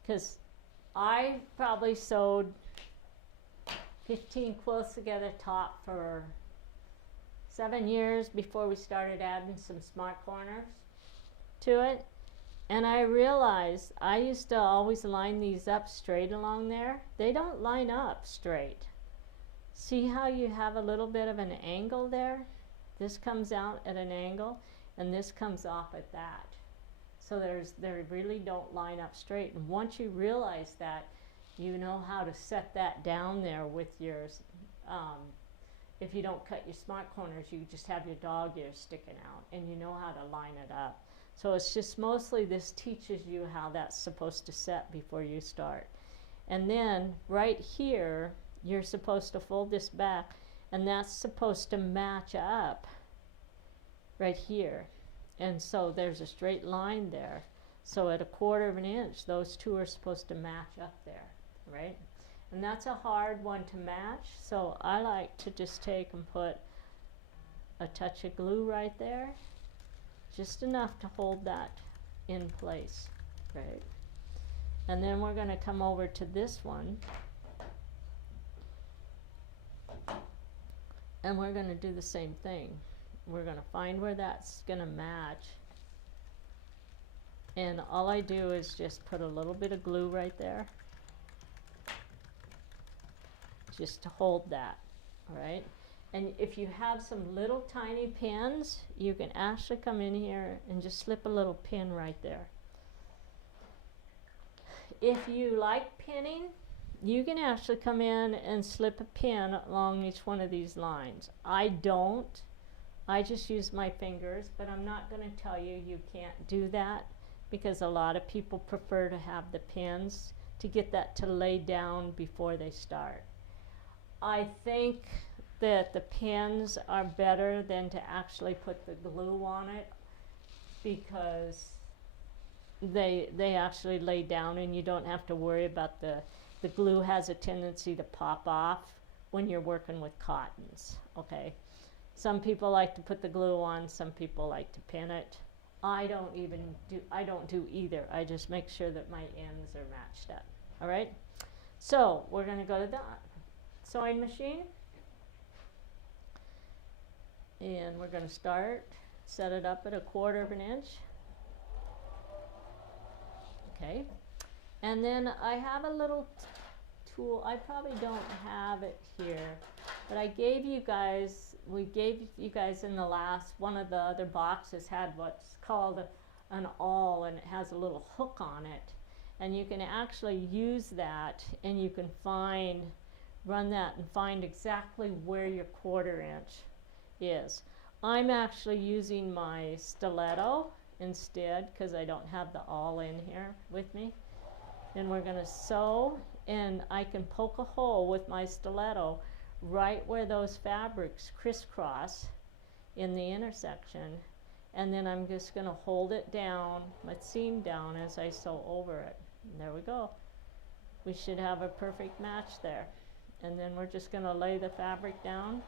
Because I probably sewed 15 quilts together top for 7 years before we started adding some smart corners to it. And I realized I used to always line these up straight along there. They don't line up straight. See how you have a little bit of an angle there? This comes out at an angle and this comes off at that. So they really don't line up straight. And once you realize that, you know how to set that down there with yours. If you don't cut your smart corners, you just have your dog ears sticking out and you know how to line it up. So it's just mostly this teaches you how that's supposed to set before you start. And then right here, you're supposed to fold this back and that's supposed to match up right here. And so there's a straight line there. So at 1/4 of an inch, those two are supposed to match up there, right? And that's a hard one to match. So I like to just take and put a touch of glue right there. Just enough to hold that in place, right? And then we're going to come over to this one. And we're going to do the same thing. We're going to find where that's going to match. And all I do is just put a little bit of glue right there. Just to hold that, all right? And if you have some little tiny pins, you can actually come in here and just slip a little pin right there. If you like pinning, you can actually come in and slip a pin along each one of these lines. I don't. I just use my fingers, but I'm not going to tell you you can't do that because a lot of people prefer to have the pins to get that to lay down before they start. I think that the pins are better than to actually put the glue on it because they actually lay down and you don't have to worry about the glue has a tendency to pop off when you're working with cottons, okay? Some people like to put the glue on, some people like to pin it. I don't do either. I just make sure that my ends are matched up, all right? So we're gonna go to the sewing machine. And we're going to set it up at 1/4 of an inch. Okay. And then I have a little tool. I probably don't have it here, but we gave you guys in the last, one of the other boxes had what's called an awl, and it has a little hook on it. And you can actually use that and you can run that and find exactly where your 1/4 inch is. I'm actually using my stiletto instead because I don't have the awl in here with me. And we're going to sew, and I can poke a hole with my stiletto right where those fabrics crisscross in the intersection. And then I'm just going to hold it down, my seam down as I sew over it. And there we go. We should have a perfect match there. And then we're just going to lay the fabric down.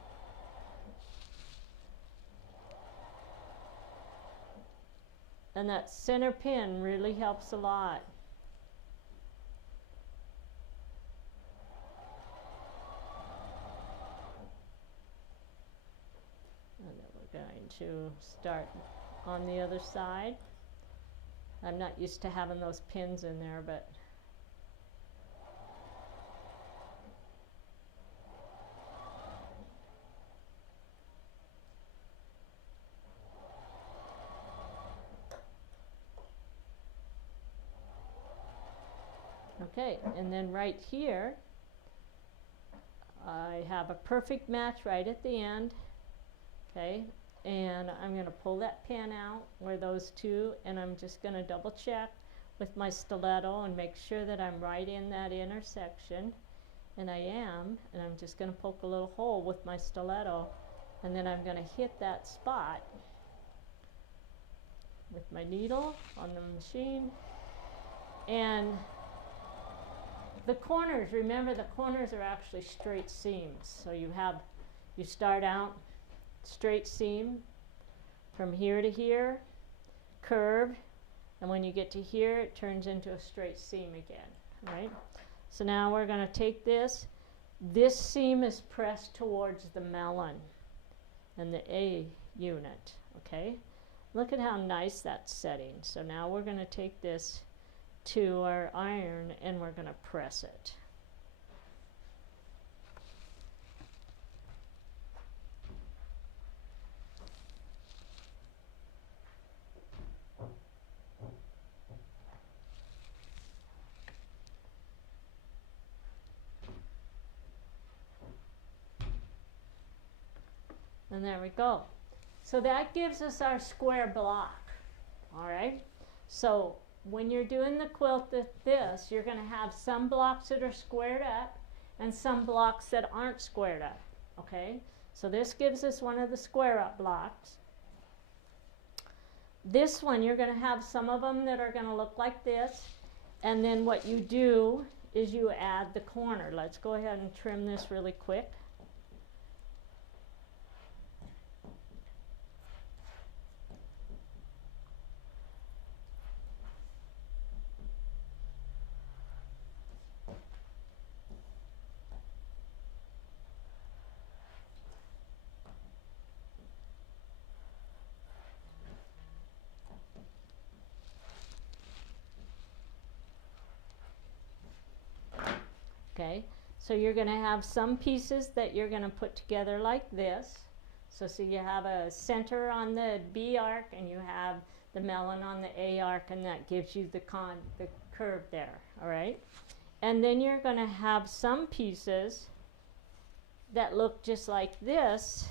And that center pin really helps a lot. And then we're going to start on the other side. I'm not used to having those pins in there, but okay, and then right here, I have a perfect match right at the end, okay, and I'm going to pull that pin out where those two, and I'm just going to double check with my stiletto and make sure that I'm right in that intersection, and I am, and I'm just going to poke a little hole with my stiletto, and then I'm going to hit that spot with my needle on the machine. And the corners, remember the corners are actually straight seams. So you start out straight seam from here to here, curved, and when you get to here, it turns into a straight seam again, right? So now we're going to take this. This seam is pressed towards the melon. and the A unit, okay? Look at how nice that's setting. So now we're going to take this to our iron and we're going to press it. And there we go. So that gives us our square block. All right. So when you're doing the quilt this, you're going to have some blocks that are squared up and some blocks that aren't squared up. Okay. So this gives us one of the square up blocks. This one, you're going to have some of them that are going to look like this. And then what you do is you add the corner. Let's go ahead and trim this really quick. Okay, so you're going to have some pieces that you're going to put together like this. So you have a center on the B arc and you have the melon on the A arc, and that gives you the curve there, all right? And then you're going to have some pieces that look just like this,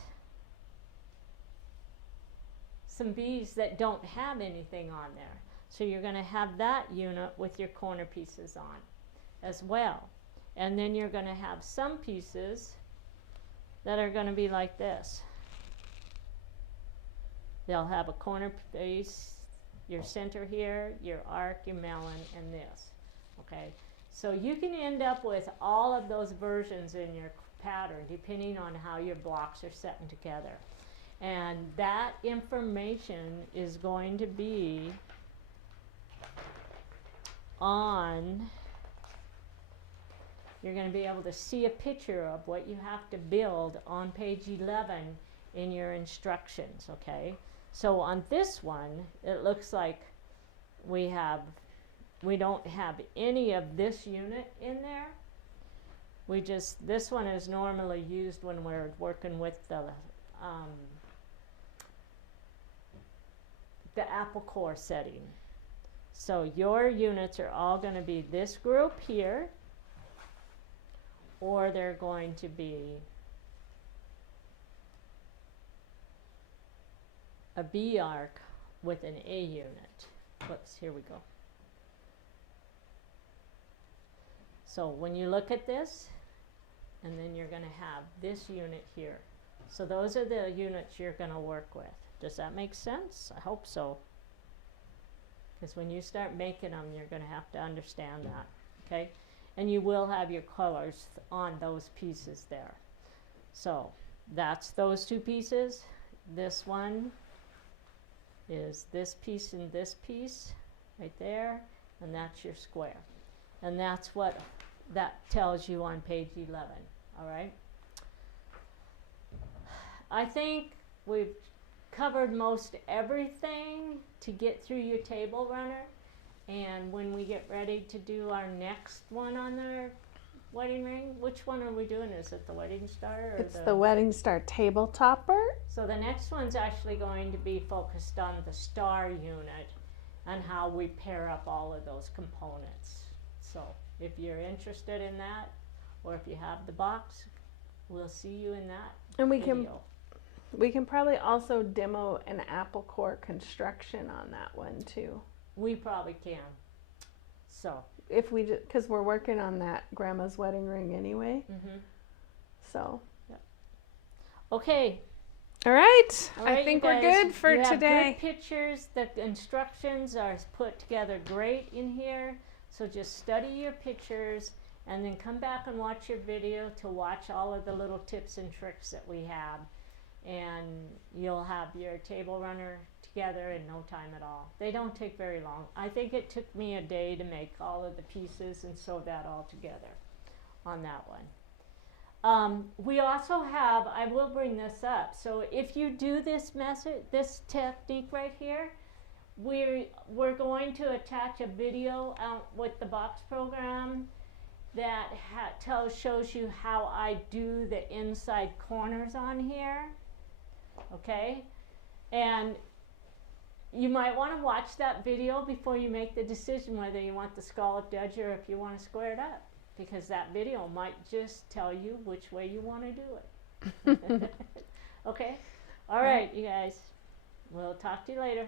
some B's that don't have anything on there. So you're going to have that unit with your corner pieces on as well. And then you're going to have some pieces that are going to be like this. They'll have a corner piece, your center here, your arc, your melon, and this. Okay, so you can end up with all of those versions in your pattern depending on how your blocks are setting together. And that information is going to be on, you're going to be able to see a picture of what you have to build on page 11 in your instructions, okay? So on this one, it looks like we don't have any of this unit in there. This one is normally used when we're working with the apple core setting. So your units are all going to be this group here, or they're going to be a B arc with an A unit. Whoops, here we go. So when you look at this, and then you're going to have this unit here. So those are the units you're going to work with. Does that make sense? I hope so. Because when you start making them, you're going to have to understand that, okay? And you will have your colors on those pieces there. So that's those two pieces. This one is this piece and this piece right there, and that's your square. And that's what that tells you on page 11, all right? I think we've covered most everything to get through your table runner. And when we get ready to do our next one on the wedding ring, which one are we doing? Is it the wedding star? Or it's the wedding star table topper. So the next one's actually going to be focused on the star unit and how we pair up all of those components. So if you're interested in that, or if you have the box, we'll see you in that and video. We can probably also demo an apple core construction on that one too. We probably can. So if we, because we're working on that grandma's wedding ring anyway. So. Yep. Okay. All right. I think we're good for you today. Have good pictures. The instructions are put together great in here. So just study your pictures and then come back and watch your video to watch all of the little tips and tricks that we have. And you'll have your table runner together in no time at all. They don't take very long. I think it took me a day to make all of the pieces and sew that all together on that one. We also have, I will bring this up, so if you do this technique right here, we're going to attach a video out with the box program that shows you how I do the inside corners on here, okay? And you might want to watch that video before you make the decision whether you want the scalloped edge or if you want to square it up, because that video might just tell you which way you want to do it. Okay? All right, you guys. We'll talk to you later.